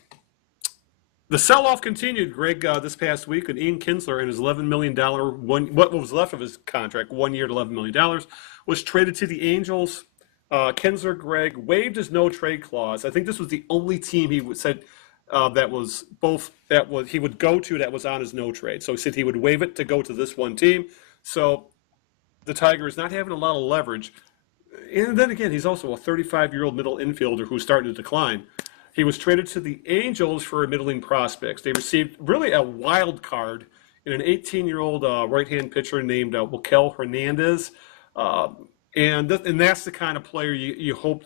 the sell-off continued, Greg, this past week, and Ian Kinsler and his $11 million what was left of his contract, 1 year to $11 million, was traded to the Angels. Kinsler, Greg, waived his no-trade clause. I think this was the only team said he would go to that was on his no-trade. So he said he would waive it to go to this one team. So the Tigers not having a lot of leverage. And then again, he's also a 35-year-old middle infielder who's starting to decline. He was traded to the Angels for middling prospects. They received really a wild card in an 18-year-old right-hand pitcher named Micheal Hernandez. And that's the kind of player you hope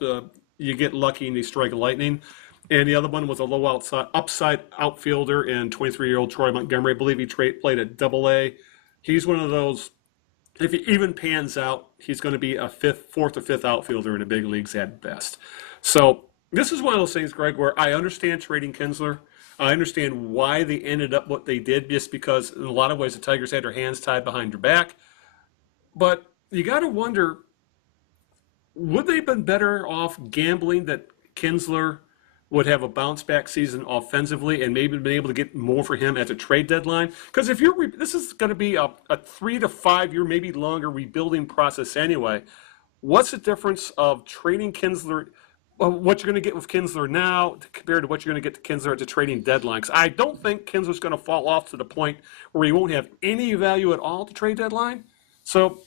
you get lucky and you strike lightning. And the other one was a low upside outfielder and 23-year-old Troy Montgomery. I believe he played at Double-A. He's one of those. If he even pans out, he's going to be a fourth or fifth outfielder in the big leagues at best. So this is one of those things, Greg, where I understand trading Kinsler. I understand why they ended up what they did, just because in a lot of ways the Tigers had their hands tied behind their back. But you got to wonder, would they have been better off gambling that Kinsler would have a bounce back season offensively and maybe been able to get more for him at the trade deadline? Because this is going to be a 3 to 5 year, maybe longer rebuilding process anyway. What's the difference of trading Kinsler, what you're going to get with Kinsler now compared to what you're going to get to Kinsler at the trading deadline? Because I don't think Kinsler's going to fall off to the point where he won't have any value at all at the trade deadline. So,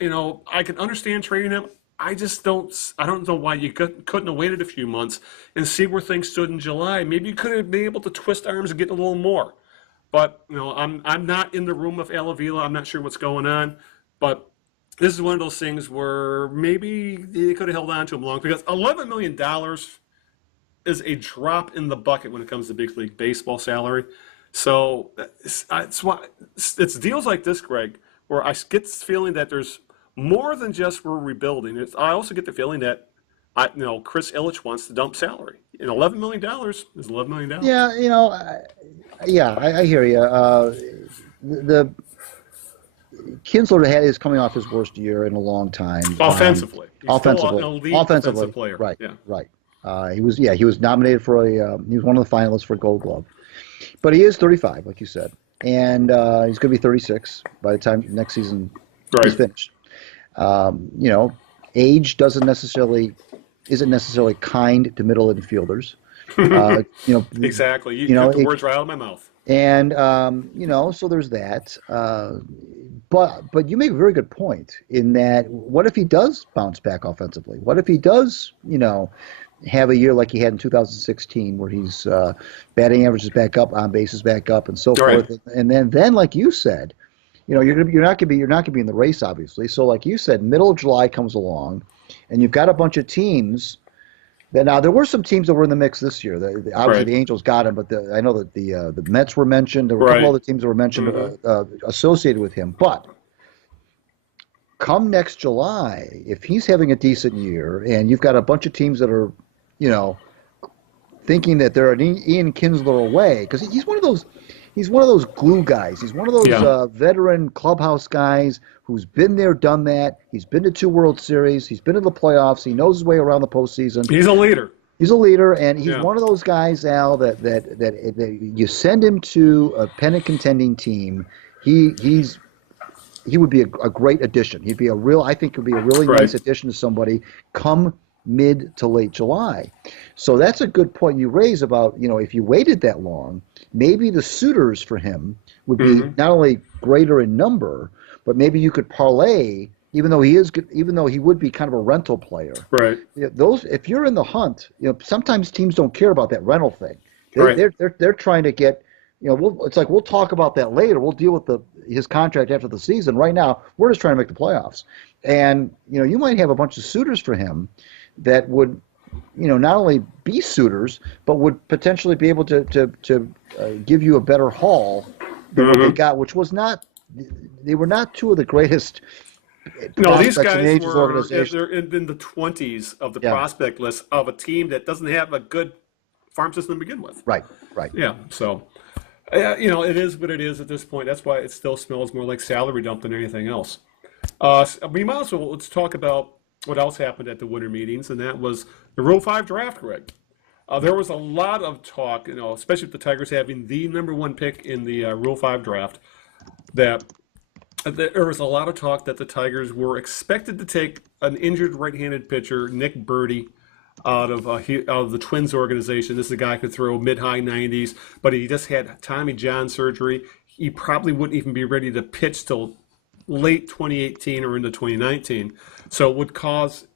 I can understand trading him. I don't know why you couldn't have waited a few months and see where things stood in July. Maybe you could have been able to twist arms and get a little more. But, I'm not in the room with Al Alila. I'm not sure what's going on. But this is one of those things where maybe they could have held on to him long, because $11 million is a drop in the bucket when it comes to big league baseball salary. So it's deals like this, Greg, where I get this feeling that there's more than just we're rebuilding. I also get the feeling that Chris Ilitch wants to dump salary. And $11 million is $11 million. Yeah, I hear you. The Kinsler is coming off his worst year in a long time. Offensively. He's Offensively. still an elite offensive player. Right, Yeah. right. He was nominated for he was one of the finalists for a Gold Glove. But he is 35, like you said. And he's going to be 36 by the time next season is finished. Age isn't necessarily kind to middle infielders. Exactly. You took the words right out of my mouth. And so there's that. But you make a very good point in that. What if he does bounce back offensively? What if he does, have a year like he had in 2016, where he's batting average is back up, on base is back up, and so forth. And then, like you said, you're not going to be in the race, obviously. So, like you said, middle of July comes along, and you've got a bunch of teams. Now, there were some teams that were in the mix this year. Obviously, the Angels got him, but I know that the Mets were mentioned. There were a couple other teams that were mentioned associated with him. But come next July, if he's having a decent year, and you've got a bunch of teams that are, you know, thinking that they're an Ian Kinsler away, because he's one of those glue guys. He's one of those Yeah. veteran clubhouse guys who's been there, done that. He's been to 2 World Series. He's been to the playoffs. He knows his way around the postseason. He's a leader. He's a leader, and he's Yeah. one of those guys, Al, that you send him to a pennant contending team. He would be a great addition. I think he'd be a really Right. nice addition to somebody come mid to late July. So that's a good point you raise about, you know, if you waited that long, maybe the suitors for him would be not only greater in number, but maybe you could parlay, even though he would be kind of a rental player. Right. If you're in the hunt, you know, sometimes teams don't care about that rental thing. Right. They're trying to get, you know, it's like we'll talk about that later. We'll deal with his contract after the season. Right now, we're just trying to make the playoffs. And, you know, you might have a bunch of suitors for him that would, you know, not only be suitors, but would potentially be able to give you a better haul than what they got, which was not, they were not two of the greatest No, these prospects in guys Angels were organization. they're in the 20s of the Yeah. prospect list of a team that doesn't have a good farm system to begin with. Right. Yeah, so you know, it is what it is at this point. That's why it still smells more like salary dump than anything else. We might as well let's talk about what else happened at the winter meetings, and that was the Rule 5 draft, Greg. There was a lot of talk, you know, especially with the Tigers having the #1 pick in the Rule 5 draft, that there was a lot of talk that the Tigers were expected to take an injured right-handed pitcher, Nick Birdie, out of the Twins organization. This is a guy who could throw mid-high 90s, but he just had Tommy John surgery. He probably wouldn't even be ready to pitch till late 2018 or into 2019. So it would cause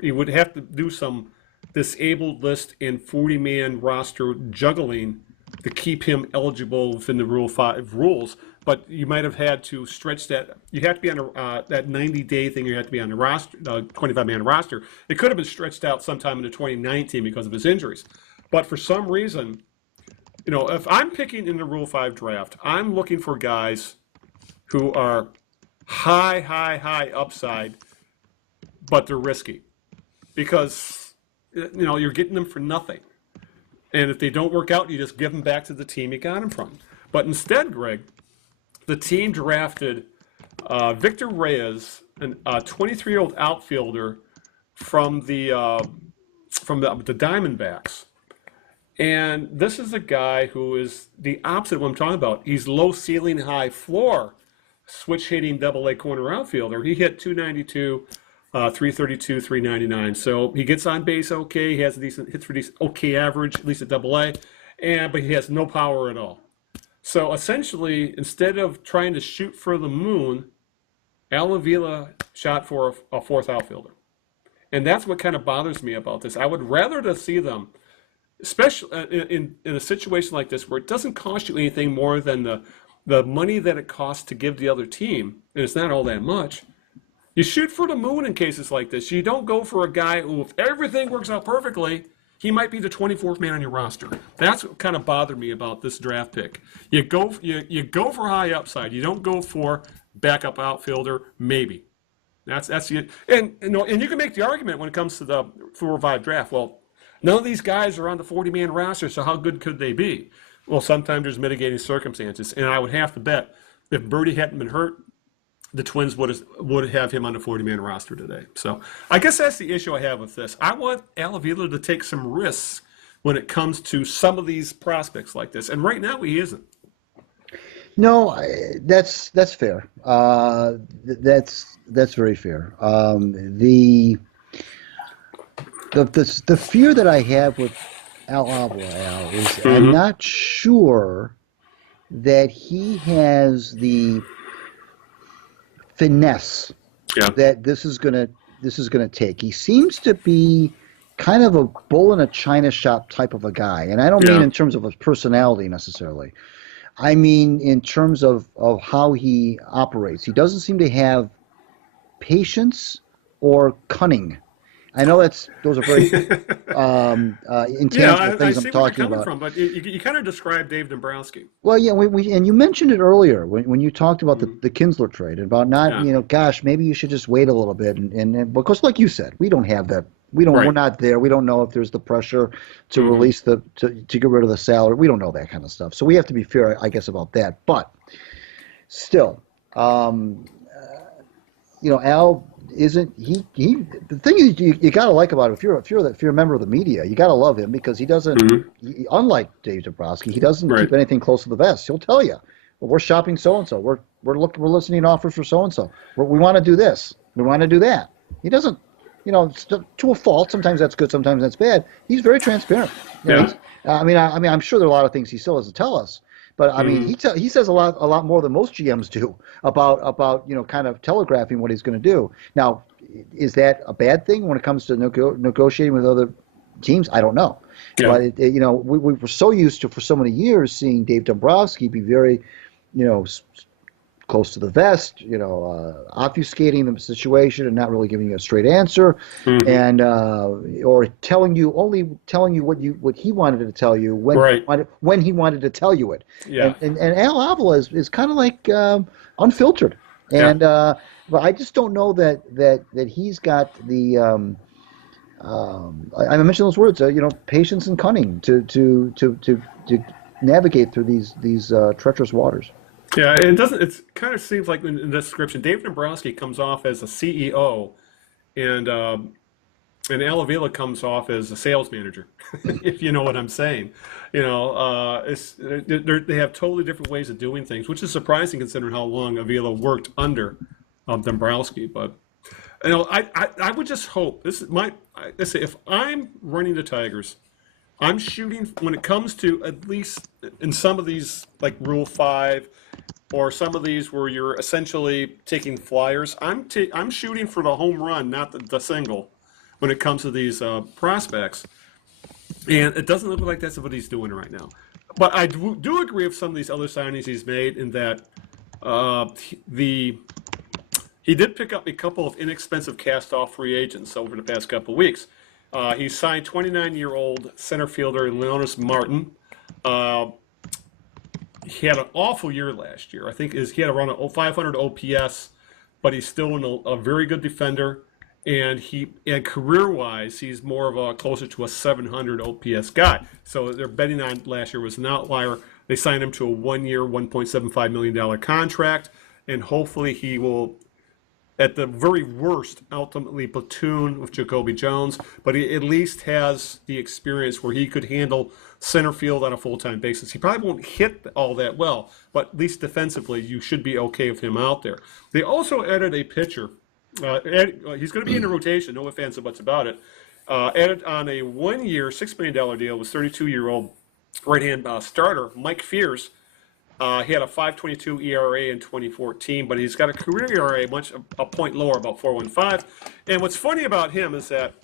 he would have to do some disabled list and 40-man roster juggling to keep him eligible within the Rule 5 rules. But you might have had to stretch that. You have to be on that 90-day thing. You have to be on the roster, 25-man roster. It could have been stretched out sometime into 2019 because of his injuries. But for some reason, you know, if I'm picking in the Rule 5 draft, I'm looking for guys who are high upside, but they're risky because, you know, you're getting them for nothing. And if they don't work out, you just give them back to the team you got them from. But instead, Greg, the team drafted Victor Reyes, a 23-year-old outfielder from the Diamondbacks. And this is a guy who is the opposite of what I'm talking about. He's low ceiling, high floor, switch hitting double-A corner outfielder. He hit 292, 332, 399. So he gets on base okay. He has a decent hits for decent okay average, at least at double-A, but he has no power at all. So essentially, instead of trying to shoot for the moon, Al Alila shot for a fourth outfielder. And that's what kind of bothers me about this. I would rather to see them, especially in a situation like this where it doesn't cost you anything more than the money that it costs to give the other team, and it's not all that much. You shoot for the moon in cases like this. You don't go for a guy who, if everything works out perfectly, he might be the 24th man on your roster. That's what kind of bothered me about this draft pick. You go for high upside. You don't go for backup outfielder, maybe. That's it. And you know, and you can make the argument when it comes to the 4-5 draft. Well, none of these guys are on the 40-man roster, so how good could they be? Well, sometimes there's mitigating circumstances, and I would have to bet if Birdie hadn't been hurt, the Twins would have him on the 40-man roster today. So I guess that's the issue I have with this. I want Al Alila to take some risks when it comes to some of these prospects like this, and right now he isn't. No, that's fair. That's very fair. The fear that I have with Al Alila is I'm not sure that he has the finesse that this is gonna take. He seems to be kind of a bull in a china shop type of a guy, and I don't mean in terms of his personality necessarily. I mean in terms of how he operates. He doesn't seem to have patience or cunning. I know those are very Yeah, intangible I things I'm see where you're talking coming about. from, but you kind of described Dave Dombrowski. Well, yeah, and you mentioned it earlier when you talked about Mm, the Kinsler trade about not, yeah, gosh, maybe you should just wait a little bit, and because like you said, we don't have that. We're right. not there. We don't know if there's the pressure to Hmm. release to get rid of the salary. We don't know that kind of stuff. So we have to be fair, I guess, about that. But still, um, Al isn't he the thing is you got to like about it if you're a member of the media, you got to love him because he doesn't Hmm. unlike Dave Dombrowski, he doesn't Right. keep anything close to the vest. He'll tell you, well, we're shopping so and so, we're listening to offers for so and so, we want to do this, we want to do that. He doesn't, to a fault. Sometimes that's good, sometimes that's bad. He's very transparent. Yeah. He's I mean I'm sure there are a lot of things he still doesn't tell us, but I mean Hmm. he says a lot more than most GMs do about kind of telegraphing what he's going to do. Now, is that a bad thing when it comes to negotiating with other teams? I don't know, Yeah. but we were so used to for so many years seeing Dave Dombrowski be very, you know, close to the vest, obfuscating the situation and not really giving you a straight answer, Hmm. and or telling you what he wanted to tell you Right. when he wanted to tell you it. Yeah. And Al Avila is kind of like unfiltered, Yeah. and but I just don't know that he's got the I mentioned those words, patience and cunning to navigate through these treacherous waters. Yeah. It doesn't. It kind of seems like in the description, Dave Dombrowski comes off as a CEO, and Al Avila comes off as a sales manager, if you know what I'm saying. They have totally different ways of doing things, which is surprising considering how long Avila worked under Dombrowski. But I would just hope this is let's say if I'm running the Tigers, I'm shooting when it comes to at least in some of these like Rule 5 or some of these where you're essentially taking flyers. I'm shooting for the home run, not the single, when it comes to these prospects. And it doesn't look like that's what he's doing right now. But I do agree with some of these other signings he's made in that uh, the he did pick up a couple of inexpensive cast-off free agents over the past couple of weeks. He signed 29-year-old center fielder Leonis Martin. Uh, he had an awful year last year. I think he had around a 500 OPS, but he's still a very good defender. And career-wise, he's more of a closer to a 700 OPS guy. So they're betting on last year was an outlier. They signed him to a 1-year, $1.75 million contract, and hopefully he will at the very worst, ultimately platoon with Jacoby Jones, but he at least has the experience where he could handle center field on a full-time basis. He probably won't hit all that well, but at least defensively, you should be okay with him out there. They also added a pitcher. He's going to be in the rotation, no ifs, ands, or buts about it. Added on a 1-year, $6 million deal with 32-year-old right-hand starter Mike Fears. He had a 5.22 ERA in 2014, but he's got a career ERA a point lower, about 4.15. And what's funny about him is that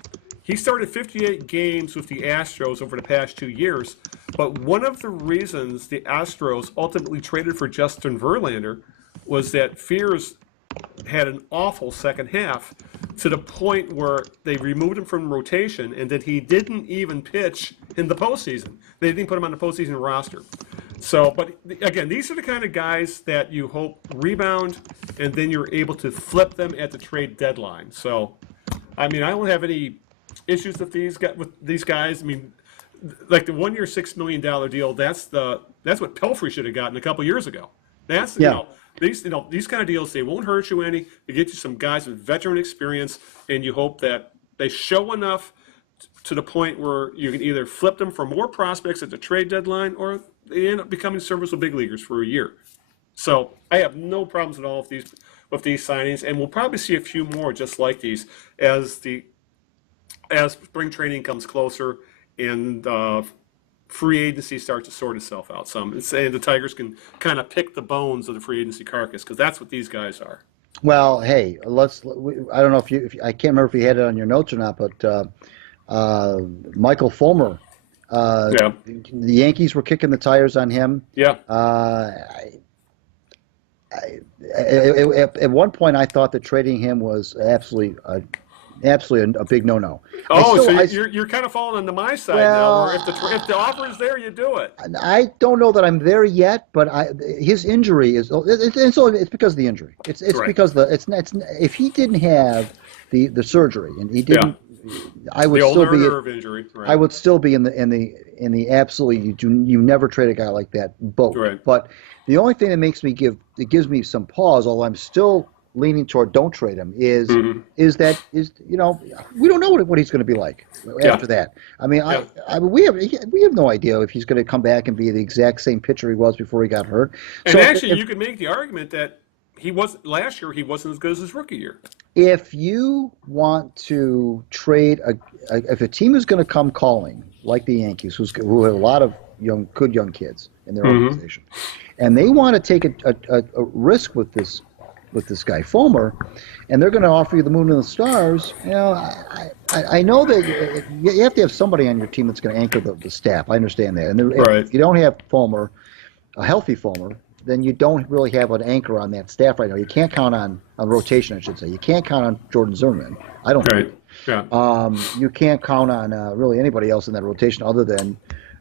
he started 58 games with the Astros over the past 2 years. But one of the reasons the Astros ultimately traded for Justin Verlander was that Fears had an awful second half to the point where they removed him from rotation and that he didn't even pitch in the postseason. They didn't put him on the postseason roster. So, but again, these are the kind of guys that you hope rebound and then you're able to flip them at the trade deadline. So, I mean, I don't have any issues with these guys. I mean, like the 1-year, $6 million deal. That's what Pelfrey should have gotten a couple years ago. That's Yeah. these kind of deals, they won't hurt you any. They get you some guys with veteran experience, and you hope that they show enough to the point where you can either flip them for more prospects at the trade deadline, or they end up becoming serviceable big leaguers for a year. So I have no problems at all with these signings, and we'll probably see a few more just like these as spring training comes closer and free agency starts to sort itself out some. And the Tigers can kind of pick the bones of the free agency carcass because that's what these guys are. Well, hey, I don't know if I can't remember if you had it on your notes or not, but Micheal Fulmer, Yeah, the Yankees were kicking the tires on him. yeah, At one point, I thought that trading him was absolutely absolutely a big no-no. Oh, so you're kind of falling onto my side now. Where if the offer is there, you do it. I don't know that I'm there yet, but his injury it's because of the injury. It's Right. because if he didn't have the surgery and he didn't, I would the still be nerve injury. Right. I would still be in the absolutely you never trade a guy like that boat. Right. But the only thing that gives me some pause, although I'm still leaning toward don't trade him, is we don't know what he's going to be like after that. I mean, we have no idea if he's going to come back and be the exact same pitcher he was before he got hurt. And so actually, you could make the argument that last year he wasn't as good as his rookie year. If you want to trade if a team is going to come calling like the Yankees, who have a lot of good young kids in their organization, and they want to take a risk with this guy Fulmer, and they're going to offer you the moon and the stars, I know that you have to have somebody on your team that's going to anchor the staff. I understand that, and if you don't have Fulmer, a healthy Fulmer, then you don't really have an anchor on that staff right now. You can't count on rotation, I should say. You can't count on Jordan Zimmerman. I don't think. Yeah. You can't count on really anybody else in that rotation other than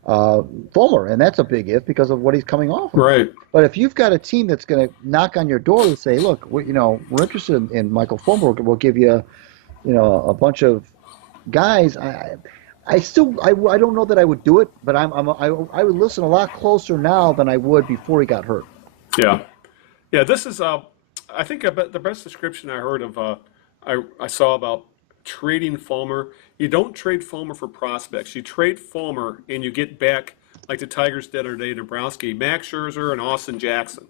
Fulmer, and that's a big if because of what he's coming off of. Right. But if you've got a team that's going to knock on your door and say, "Look, we're interested in Micheal Fulmer. We'll give you, a bunch of guys." I don't know that I would do it, but I would listen a lot closer now than I would before he got hurt. Yeah. This is I think the best description I heard of I saw about trading Fulmer. You don't trade Fulmer for prospects. You trade Fulmer and you get back, like the Tigers did today, Dombrowski, Max Scherzer, and Austin Jackson.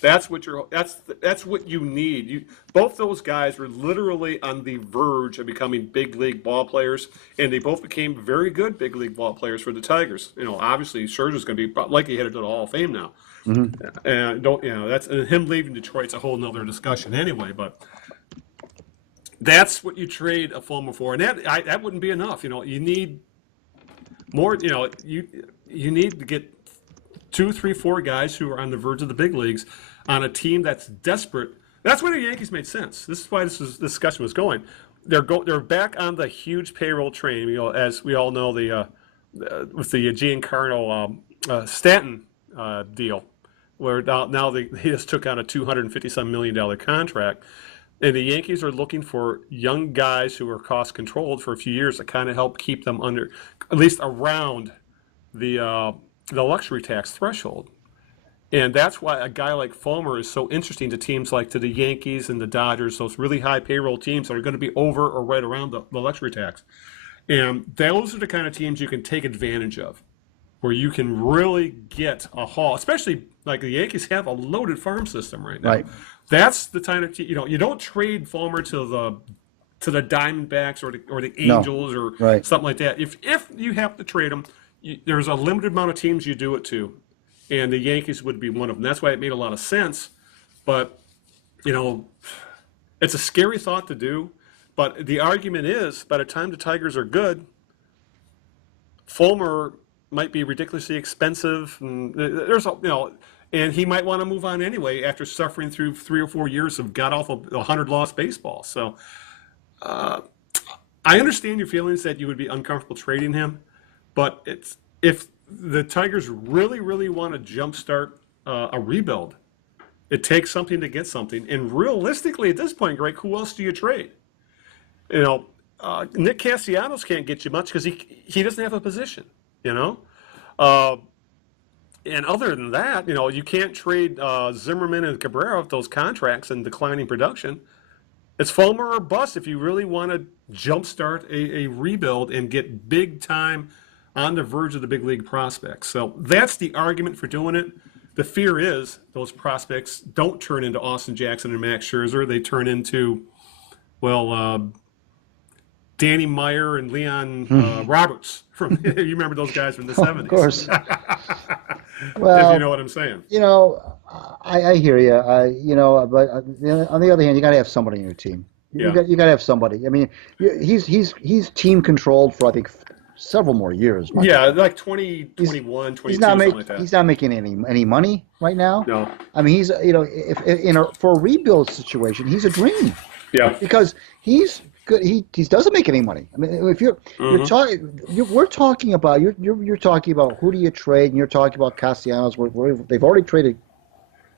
That's what you need. Both those guys were literally on the verge of becoming big league ball players, and they both became very good big league ball players for the Tigers. Obviously Scherzer's going to be likely headed to the Hall of Fame now. And and him leaving Detroit's a whole nother discussion anyway. But that's what you trade a Fulmer for, and that wouldn't be enough. You need more. You need to get 2, 3, 4 guys who are on the verge of the big leagues on a team that's desperate. That's why the Yankees made sense. This is why this discussion was going. They're back on the huge payroll train. As we all know, with the Giancarlo Stanton deal, where now they just took on a $250-some million contract. And the Yankees are looking for young guys who are cost controlled for a few years to kind of help keep them under, at least around the luxury tax threshold. And that's why a guy like Fulmer is so interesting to teams like to the Yankees and the Dodgers, those really high payroll teams that are going to be over or right around the luxury tax. And those are the kind of teams you can take advantage of, where you can really get a haul, especially like the Yankees have a loaded farm system right now. Right. That's the kind of you don't trade Fulmer to the Diamondbacks or the Angels or something like that. If you have to trade them, there's a limited amount of teams you do it to, and the Yankees would be one of them. That's why it made a lot of sense. But it's a scary thought to do. But the argument is, by the time the Tigers are good, Fulmer might be ridiculously expensive, and and he might want to move on anyway after suffering through 3 or 4 years of god-awful 100-loss baseball. So I understand your feelings that you would be uncomfortable trading him, but if the Tigers really, really want to jumpstart a rebuild, it takes something to get something. And realistically, at this point, Greg, who else do you trade? Nick Castellanos can't get you much because he doesn't have a position, And other than that, you can't trade Zimmerman and Cabrera with those contracts and declining production. It's Fulmer or bust if you really want to jumpstart a rebuild and get big time on the verge of the big league prospects. So that's the argument for doing it. The fear is those prospects don't turn into Austin Jackson and Max Scherzer. They turn into, Danny Meyer and Leon Roberts. You remember those guys from the 70s. Of course. If you know what I'm saying. I hear you. But on the other hand, you got to have somebody in your team. You got to have somebody. I mean, he's team controlled for I think several more years. Like 2021, 22, something like that. He's not making any money right now. No. I mean, he's for a rebuild situation, he's a dream. Yeah. Because he's good. He doesn't make any money. I mean, if you're talking, we're talking about you're talking about who do you trade, and you're talking about Castellanos. Where they've already traded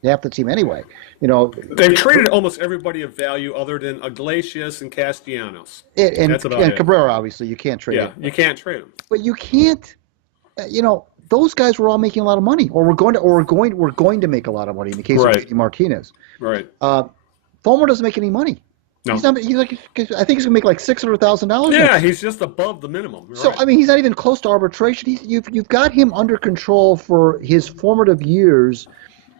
half the team anyway. They've traded almost everybody of value other than Iglesias and Castellanos. That's about it. Cabrera, obviously, you can't trade. Yeah, you can't trade them. But you can't. Those guys were all making a lot of money, or we're going to make a lot of money in the case of JD Martinez. Right. Fulmer doesn't make any money. No. I think he's gonna make like $600,000. Yeah, he's just above the minimum. Right. So I mean, he's not even close to arbitration. You've got him under control for his formative years.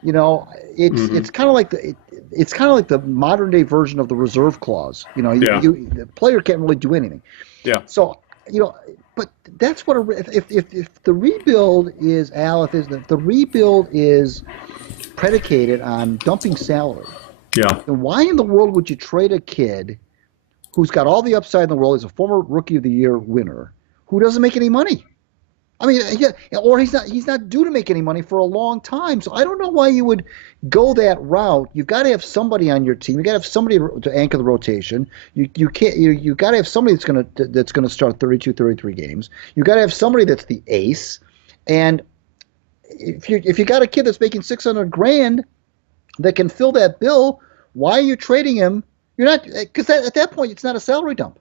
It's kind of like the modern day version of the reserve clause. The player can't really do anything. Yeah. So but that's what if the rebuild is if the rebuild is predicated on dumping salary. Yeah. Then why in the world would you trade a kid who's got all the upside in the world, is a former Rookie of the Year winner, who doesn't make any money? I mean, or he's not due to make any money for a long time. So I don't know why you would go that route. You've got to have somebody on your team. You got to have somebody to anchor the rotation. You got to have somebody that's gonna start 32, 33 games. You got to have somebody that's the ace. And if you got a kid that's making $600,000 that can fill that bill, why are you trading him? You're not, because at that point it's not a salary dump.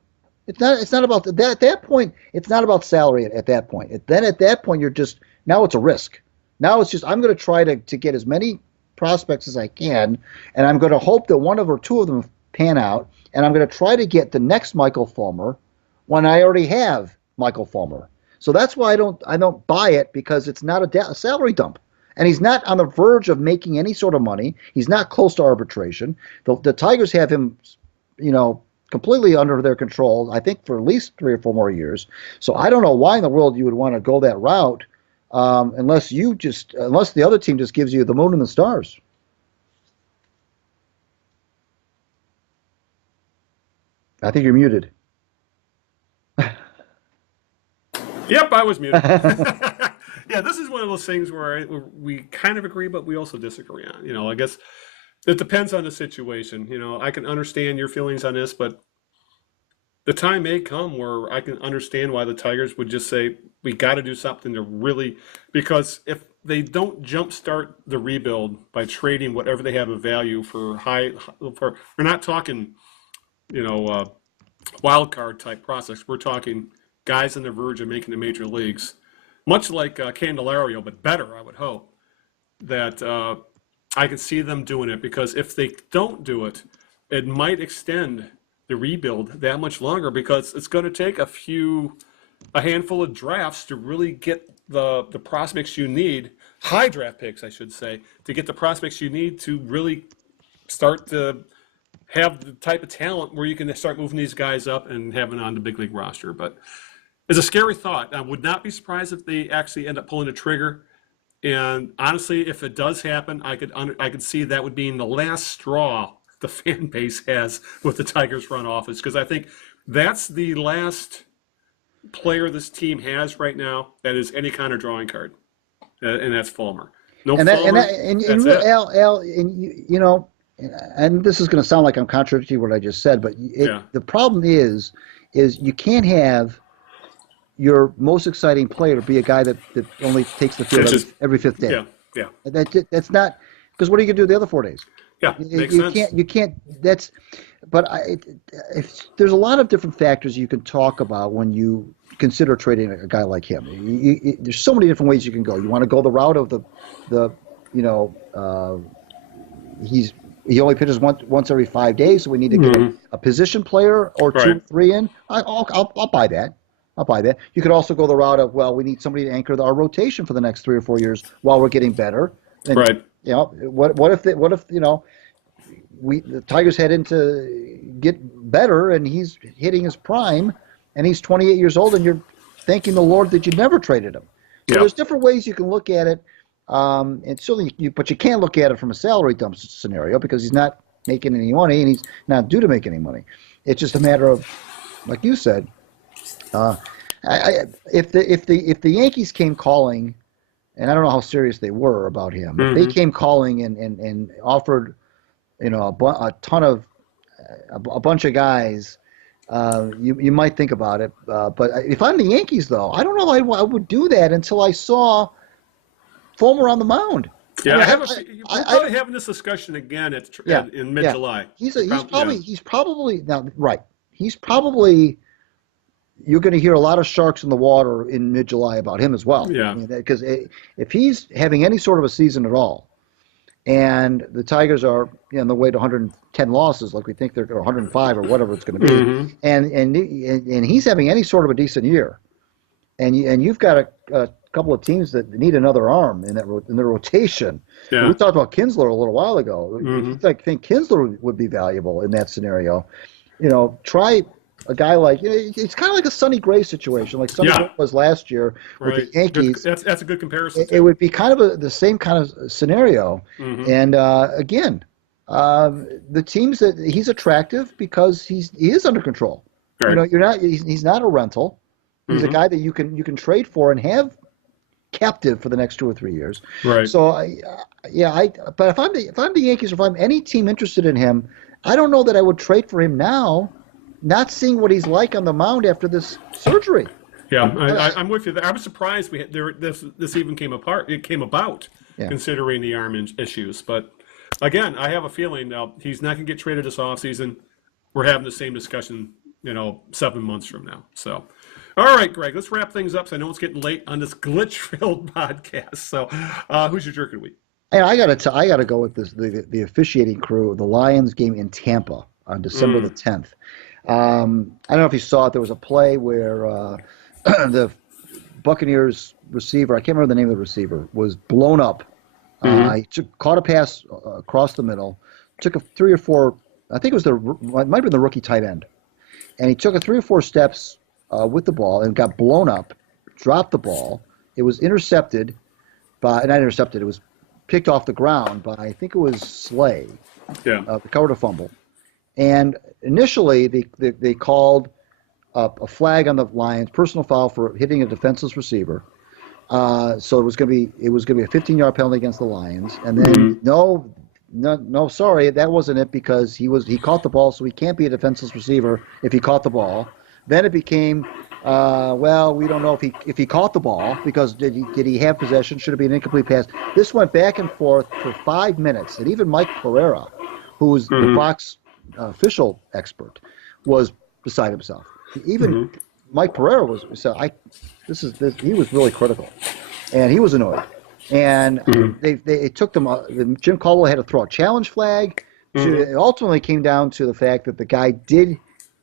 It's not about that. At that point, it's not about salary. At that point, then at that point, now it's a risk. Now it's just I'm going to try to get as many prospects as I can, and I'm going to hope that one or two of them pan out, and I'm going to try to get the next Micheal Fulmer when I already have Micheal Fulmer. So that's why I don't buy it, because it's not a salary dump. And he's not on the verge of making any sort of money. He's not close to arbitration. The Tigers have him, completely under their control, I think, for at least 3 or 4 more years. So I don't know why in the world you would want to go that route, unless the other team just gives you the moon and the stars. I think you're muted. Yep, I was muted. Yeah, this is one of those things where we kind of agree, but we also disagree on. I guess it depends on the situation. I can understand your feelings on this, but the time may come where I can understand why the Tigers would just say, we got to do something to really, because if they don't jumpstart the rebuild by trading whatever they have of value we're not talking, wild card type process. We're talking guys on the verge of making the major leagues. Much like Candelario, but better, I would hope, that I could see them doing it, because if they don't do it, it might extend the rebuild that much longer, because it's going to take a handful of drafts to really get the prospects you need, high draft picks, I should say, to get the prospects you need to really start to have the type of talent where you can start moving these guys up and having on the big league roster. But it's a scary thought. I would not be surprised if they actually end up pulling the trigger. And honestly, if it does happen, I could see that would be in the last straw the fan base has with the Tigers front office, because I think that's the last player this team has right now that is any kind of drawing card, and that's Fulmer. Fulmer. Al, and this is going to sound like I'm contradicting what I just said, but the problem is you can't have your most exciting player be a guy that only takes the field every 5th day. Yeah. That's not, because what are you going to do the other 4 days? Yeah, makes sense. You can't. There's a lot of different factors you can talk about when you consider trading a guy like him. There's so many different ways you can go. You want to go the route of he only pitches once every 5 days, so we need to get a position player or 2 or 3 in. I'll buy that. You could also go the route of, we need somebody to anchor our rotation for the next 3 or 4 years while we're getting better. And, right. What if the Tigers head into get better and he's hitting his prime and he's 28 years old and you're thanking the Lord that you never traded him. So there's different ways you can look at it. And certainly but you can't look at it from a salary dump scenario, because he's not making any money and he's not due to make any money. It's just a matter of, like you said, if the Yankees came calling, and I don't know how serious they were about him, if they came calling and offered, a bunch of guys you might think about it. But if I'm the Yankees, though, I don't know if I would do that until I saw Fulmer on the mound. Yeah, I mean, we're probably having this discussion again yeah, in yeah. mid-July. He's probably now right. He's probably you're going to hear a lot of sharks in the water in mid-July about him as well. Yeah. I mean, because if he's having any sort of a season at all, and the Tigers are on the way to 110 losses, like we think they're 105 or whatever it's going to be, Mm-hmm. and he's having any sort of a decent year, and you've got a couple of teams that need another arm in the rotation. Yeah. We talked about Kinsler a little while ago. Mm-hmm. If you think Kinsler would be valuable in that scenario, try a guy like it's kind of like a Sonny Gray situation, like Sonny Gray was last year with the Yankees. That's a good comparison. It would be kind of the same kind of scenario. Mm-hmm. And again, the teams that he's attractive because he is under control. Right. He's not a rental. He's a guy that you can trade for and have captive for the next 2 or 3 years. Right. So but if I'm the Yankees, or if I'm any team interested in him, I don't know that I would trade for him now, not seeing what he's like on the mound after this surgery. Yeah, I'm with you there. I was surprised this even came about, considering the arm issues. But again, I have a feeling now he's not going to get traded this offseason. We're having the same discussion, 7 months from now. So, all right, Greg, let's wrap things up. So I know it's getting late on this glitch-filled podcast. So, who's your jerk of the week? And I gotta go with the officiating crew, the Lions game in Tampa on December the 10th. I don't know if you saw it. There was a play where the Buccaneers receiver, I can't remember the name of the receiver, was blown up. He caught a pass across the middle, took 3 or 4, I think it might have been the rookie tight end, and he took 3 or 4 steps with the ball and got blown up, dropped the ball. It was intercepted not intercepted, it was picked off the ground by, I think it was Slay, recovered a fumble. And initially, they called a flag on the Lions, personal foul for hitting a defenseless receiver. So it was going to be a 15-yard penalty against the Lions. And then no, sorry, that wasn't it, because he caught the ball, so he can't be a defenseless receiver if he caught the ball. Then it became, we don't know if he caught the ball, because did he have possession? Should it be an incomplete pass? This went back and forth for 5 minutes, and even Mike Pereira, who was the Fox official expert, was beside himself. Even Mike Pereira was. So he was really critical, and he was annoyed. And it took them. Jim Caldwell had to throw a challenge flag. It ultimately came down to the fact that the guy did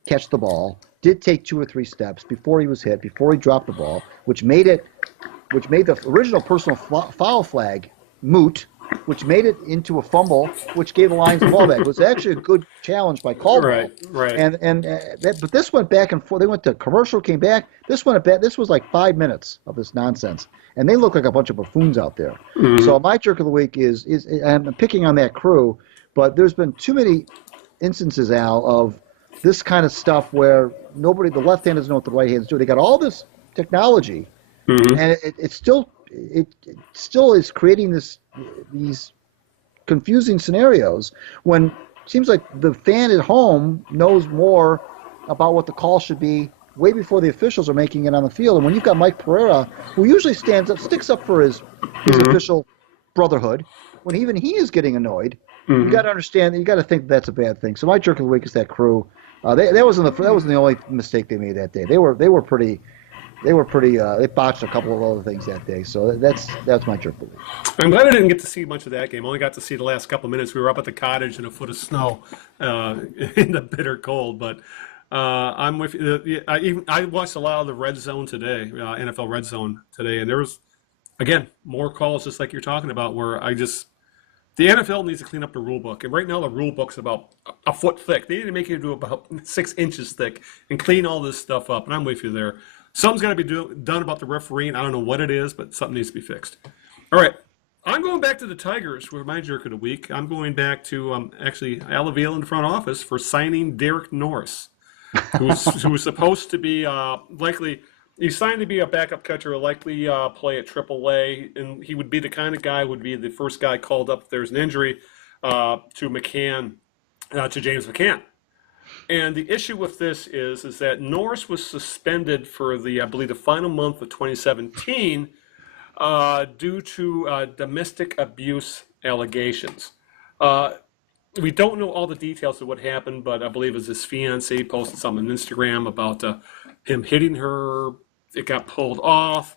catch the ball, did take 2 or 3 steps before he was hit, before he dropped the ball, which made the original personal foul flag moot, which made it into a fumble, which gave the Lions the ball back. It was actually a good challenge by Caldwell. Right. But this went back and forth. They went to commercial, came back. This was like 5 minutes of this nonsense, and they look like a bunch of buffoons out there. So my jerk of the week is I'm picking on that crew, but there's been too many instances, Al, of this kind of stuff where the left-handers know what the right-handers do. They got all this technology, and it still is creating these confusing scenarios when it seems like the fan at home knows more about what the call should be way before the officials are making it on the field. And when you've got Mike Pereira, who usually sticks up for his official brotherhood, when even he is getting annoyed, you got to understand, you got to think that's a bad thing. So my jerk of the week is that crew. That wasn't the only mistake they made that day. They botched a couple of other things that day. So that's my jerk of the week. I'm glad I didn't get to see much of that game. I only got to see the last couple of minutes. We were up at the cottage in a foot of snow in the bitter cold. But I'm with you. I watched a lot of the Red Zone today, NFL Red Zone today, and there was, again, more calls just like you're talking about, where the NFL needs to clean up the rule book. And right now the rule book's about a foot thick. They need to make it to about 6 inches thick and clean all this stuff up. And I'm with you there. Something's got to be done about the refereeing. I don't know what it is, but something needs to be fixed. All right. I'm going back to the Tigers for my jerk of the week. I'm going back to actually Al Alila in the front office for signing Derek Norris, who was supposed to be likely – he's signed to be a backup catcher, likely play at AAA, and he would be the kind of guy who would be the first guy called up if there's an injury to James McCann. And the issue with this is that Norris was suspended for I believe, the final month of 2017 due to domestic abuse allegations. We don't know all the details of what happened, but I believe it was his fiancee posted something on Instagram about him hitting her. It got pulled off.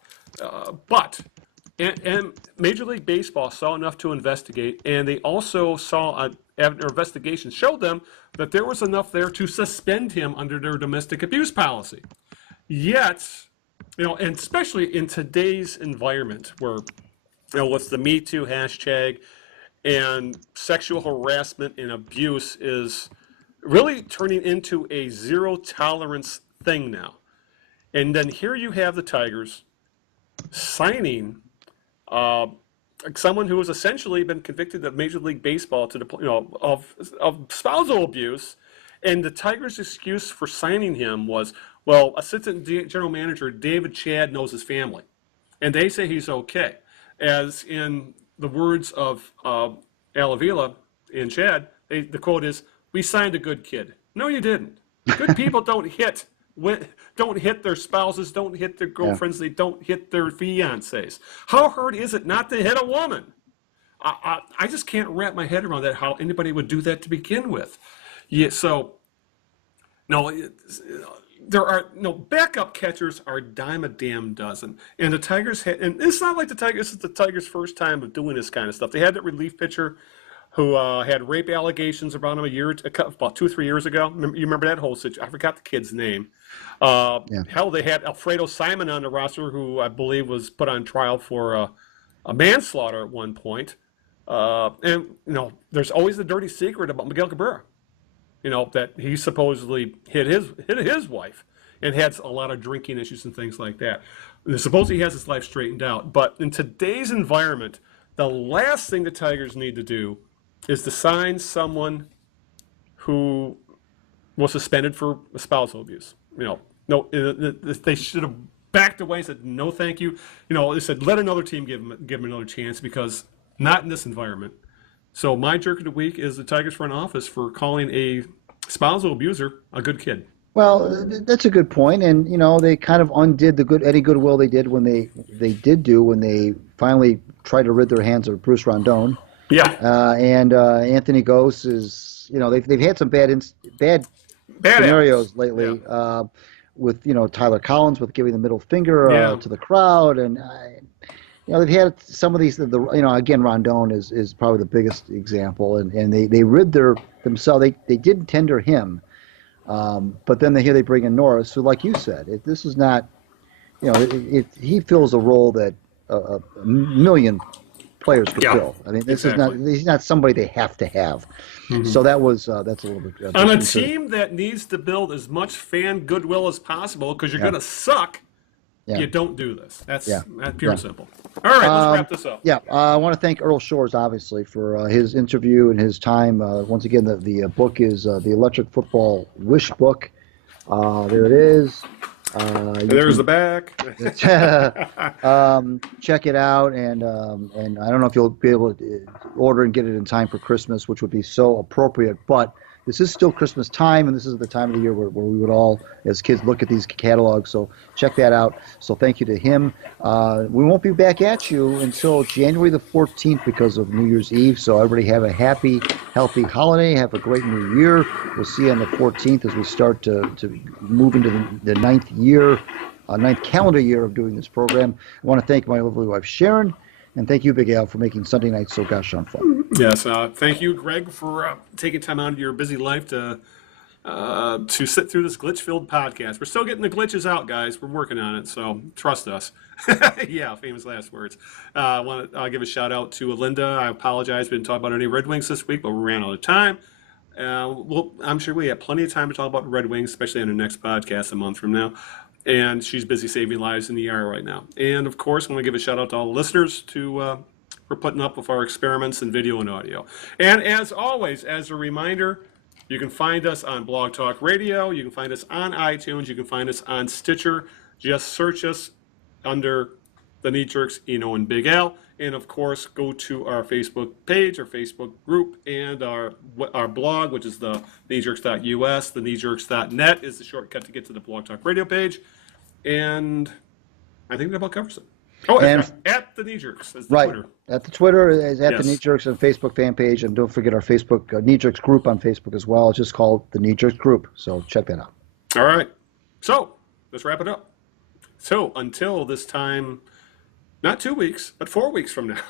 And Major League Baseball saw enough to investigate, and they also saw their investigation showed them that there was enough there to suspend him under their domestic abuse policy. Yet, and especially in today's environment where, with the Me Too hashtag and sexual harassment and abuse is really turning into a zero tolerance thing now. And then here you have the Tigers signing someone who has essentially been convicted of Major League Baseball to the of spousal abuse, and the Tigers' excuse for signing him was, well, Assistant General Manager David Chad knows his family, and they say he's okay. As in the words of Al Alila and Chad, the quote is, "We signed a good kid." No, you didn't. Good people don't hit their spouses, don't hit their girlfriends, they don't hit their fiancés. How hard is it not to hit a woman? I just can't wrap my head around that, how anybody would do that to begin with. Yeah, so, no, there are backup catchers are a dime a damn dozen. And the Tigers and it's not like this is the Tigers' first time of doing this kind of stuff. They had that relief pitcher who had rape allegations about him about 2 or 3 years ago. You remember that whole situation? I forgot the kid's name. Hell, they had Alfredo Simon on the roster, who I believe was put on trial for a manslaughter at one point. And there's always the dirty secret about Miguel Cabrera. That he supposedly hit his wife and had a lot of drinking issues and things like that. And supposedly he has his life straightened out. But in today's environment, the last thing the Tigers need to do is to sign someone who was suspended for spousal abuse. They should have backed away and said, no, thank you. They said, let another team give him another chance, because not in this environment. So my jerk of the week is the Tigers front office for calling a spousal abuser a good kid. Well, that's a good point, and they kind of undid any goodwill they did when they finally tried to rid their hands of Bruce Rondon. Yeah. And Anthony Gose is, they've had some bad scenarios lately. Yeah. With Tyler Collins with giving the middle finger to the crowd, and they've had some of these. Again, Rondon is probably the biggest example, and they rid themselves. They didn't tender him, but then they bring in Norris, who, like you said, this is not, he fills a role that a million players could fill. I mean, he's not somebody they have to have. Mm-hmm. So that's a little bit on a team that needs to build as much fan goodwill as possible, because you're going to suck. Yeah. You don't do this. That's pure and simple. All right, let's wrap this up. Yeah, I want to thank Earl Shores, obviously, for his interview and his time. Once again, the book is the Electric Football Wishbook. There it is. There's the back. Check it out, and I don't know if you'll be able to order and get it in time for Christmas, which would be so appropriate, but this is still Christmas time, and this is the time of the year where we would all, as kids, look at these catalogs. So check that out. So thank you to him. We won't be back at you until January the 14th because of New Year's Eve. So everybody have a happy, healthy holiday. Have a great new year. We'll see you on the 14th as we start to move into the ninth calendar year of doing this program. I want to thank my lovely wife, Sharon. And thank you, Big Al, for making Sunday nights so gosh darn fun. Yes, thank you, Greg, for taking time out of your busy life to sit through this glitch-filled podcast. We're still getting the glitches out, guys. We're working on it, so trust us. Yeah, famous last words. I want to give a shout-out to Linda. I apologize. We didn't talk about any Red Wings this week, but we ran out of time. I'm sure we have plenty of time to talk about Red Wings, especially on the next podcast a month from now. And she's busy saving lives in the ER right now. And, of course, I want to give a shout-out to all the listeners for putting up with our experiments in video and audio. And, as always, as a reminder, you can find us on Blog Talk Radio. You can find us on iTunes. You can find us on Stitcher. Just search us under The Knee Jerks, Eno and Big Al. And of course, go to our Facebook page, our Facebook group, and our blog, which is the kneejerks.us. The kneejerks.net is the shortcut to get to the Blog Talk Radio page. And I think that about covers it. Oh, and at the Knee Jerks is the Twitter. At the Twitter is at Yes. the Knee Jerks and Facebook fan page, and don't forget our Facebook Knee Jerks group on Facebook as well. It's just called the Knee Jerks group. So check that out. All right. So let's wrap it up. So until this time, not 2 weeks, but 4 weeks from now,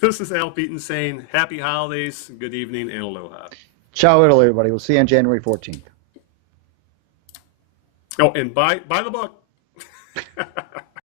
this is Al Beaton saying happy holidays, good evening, and aloha. Ciao, Italy, everybody. We'll see you on January 14th. Oh, and buy the book.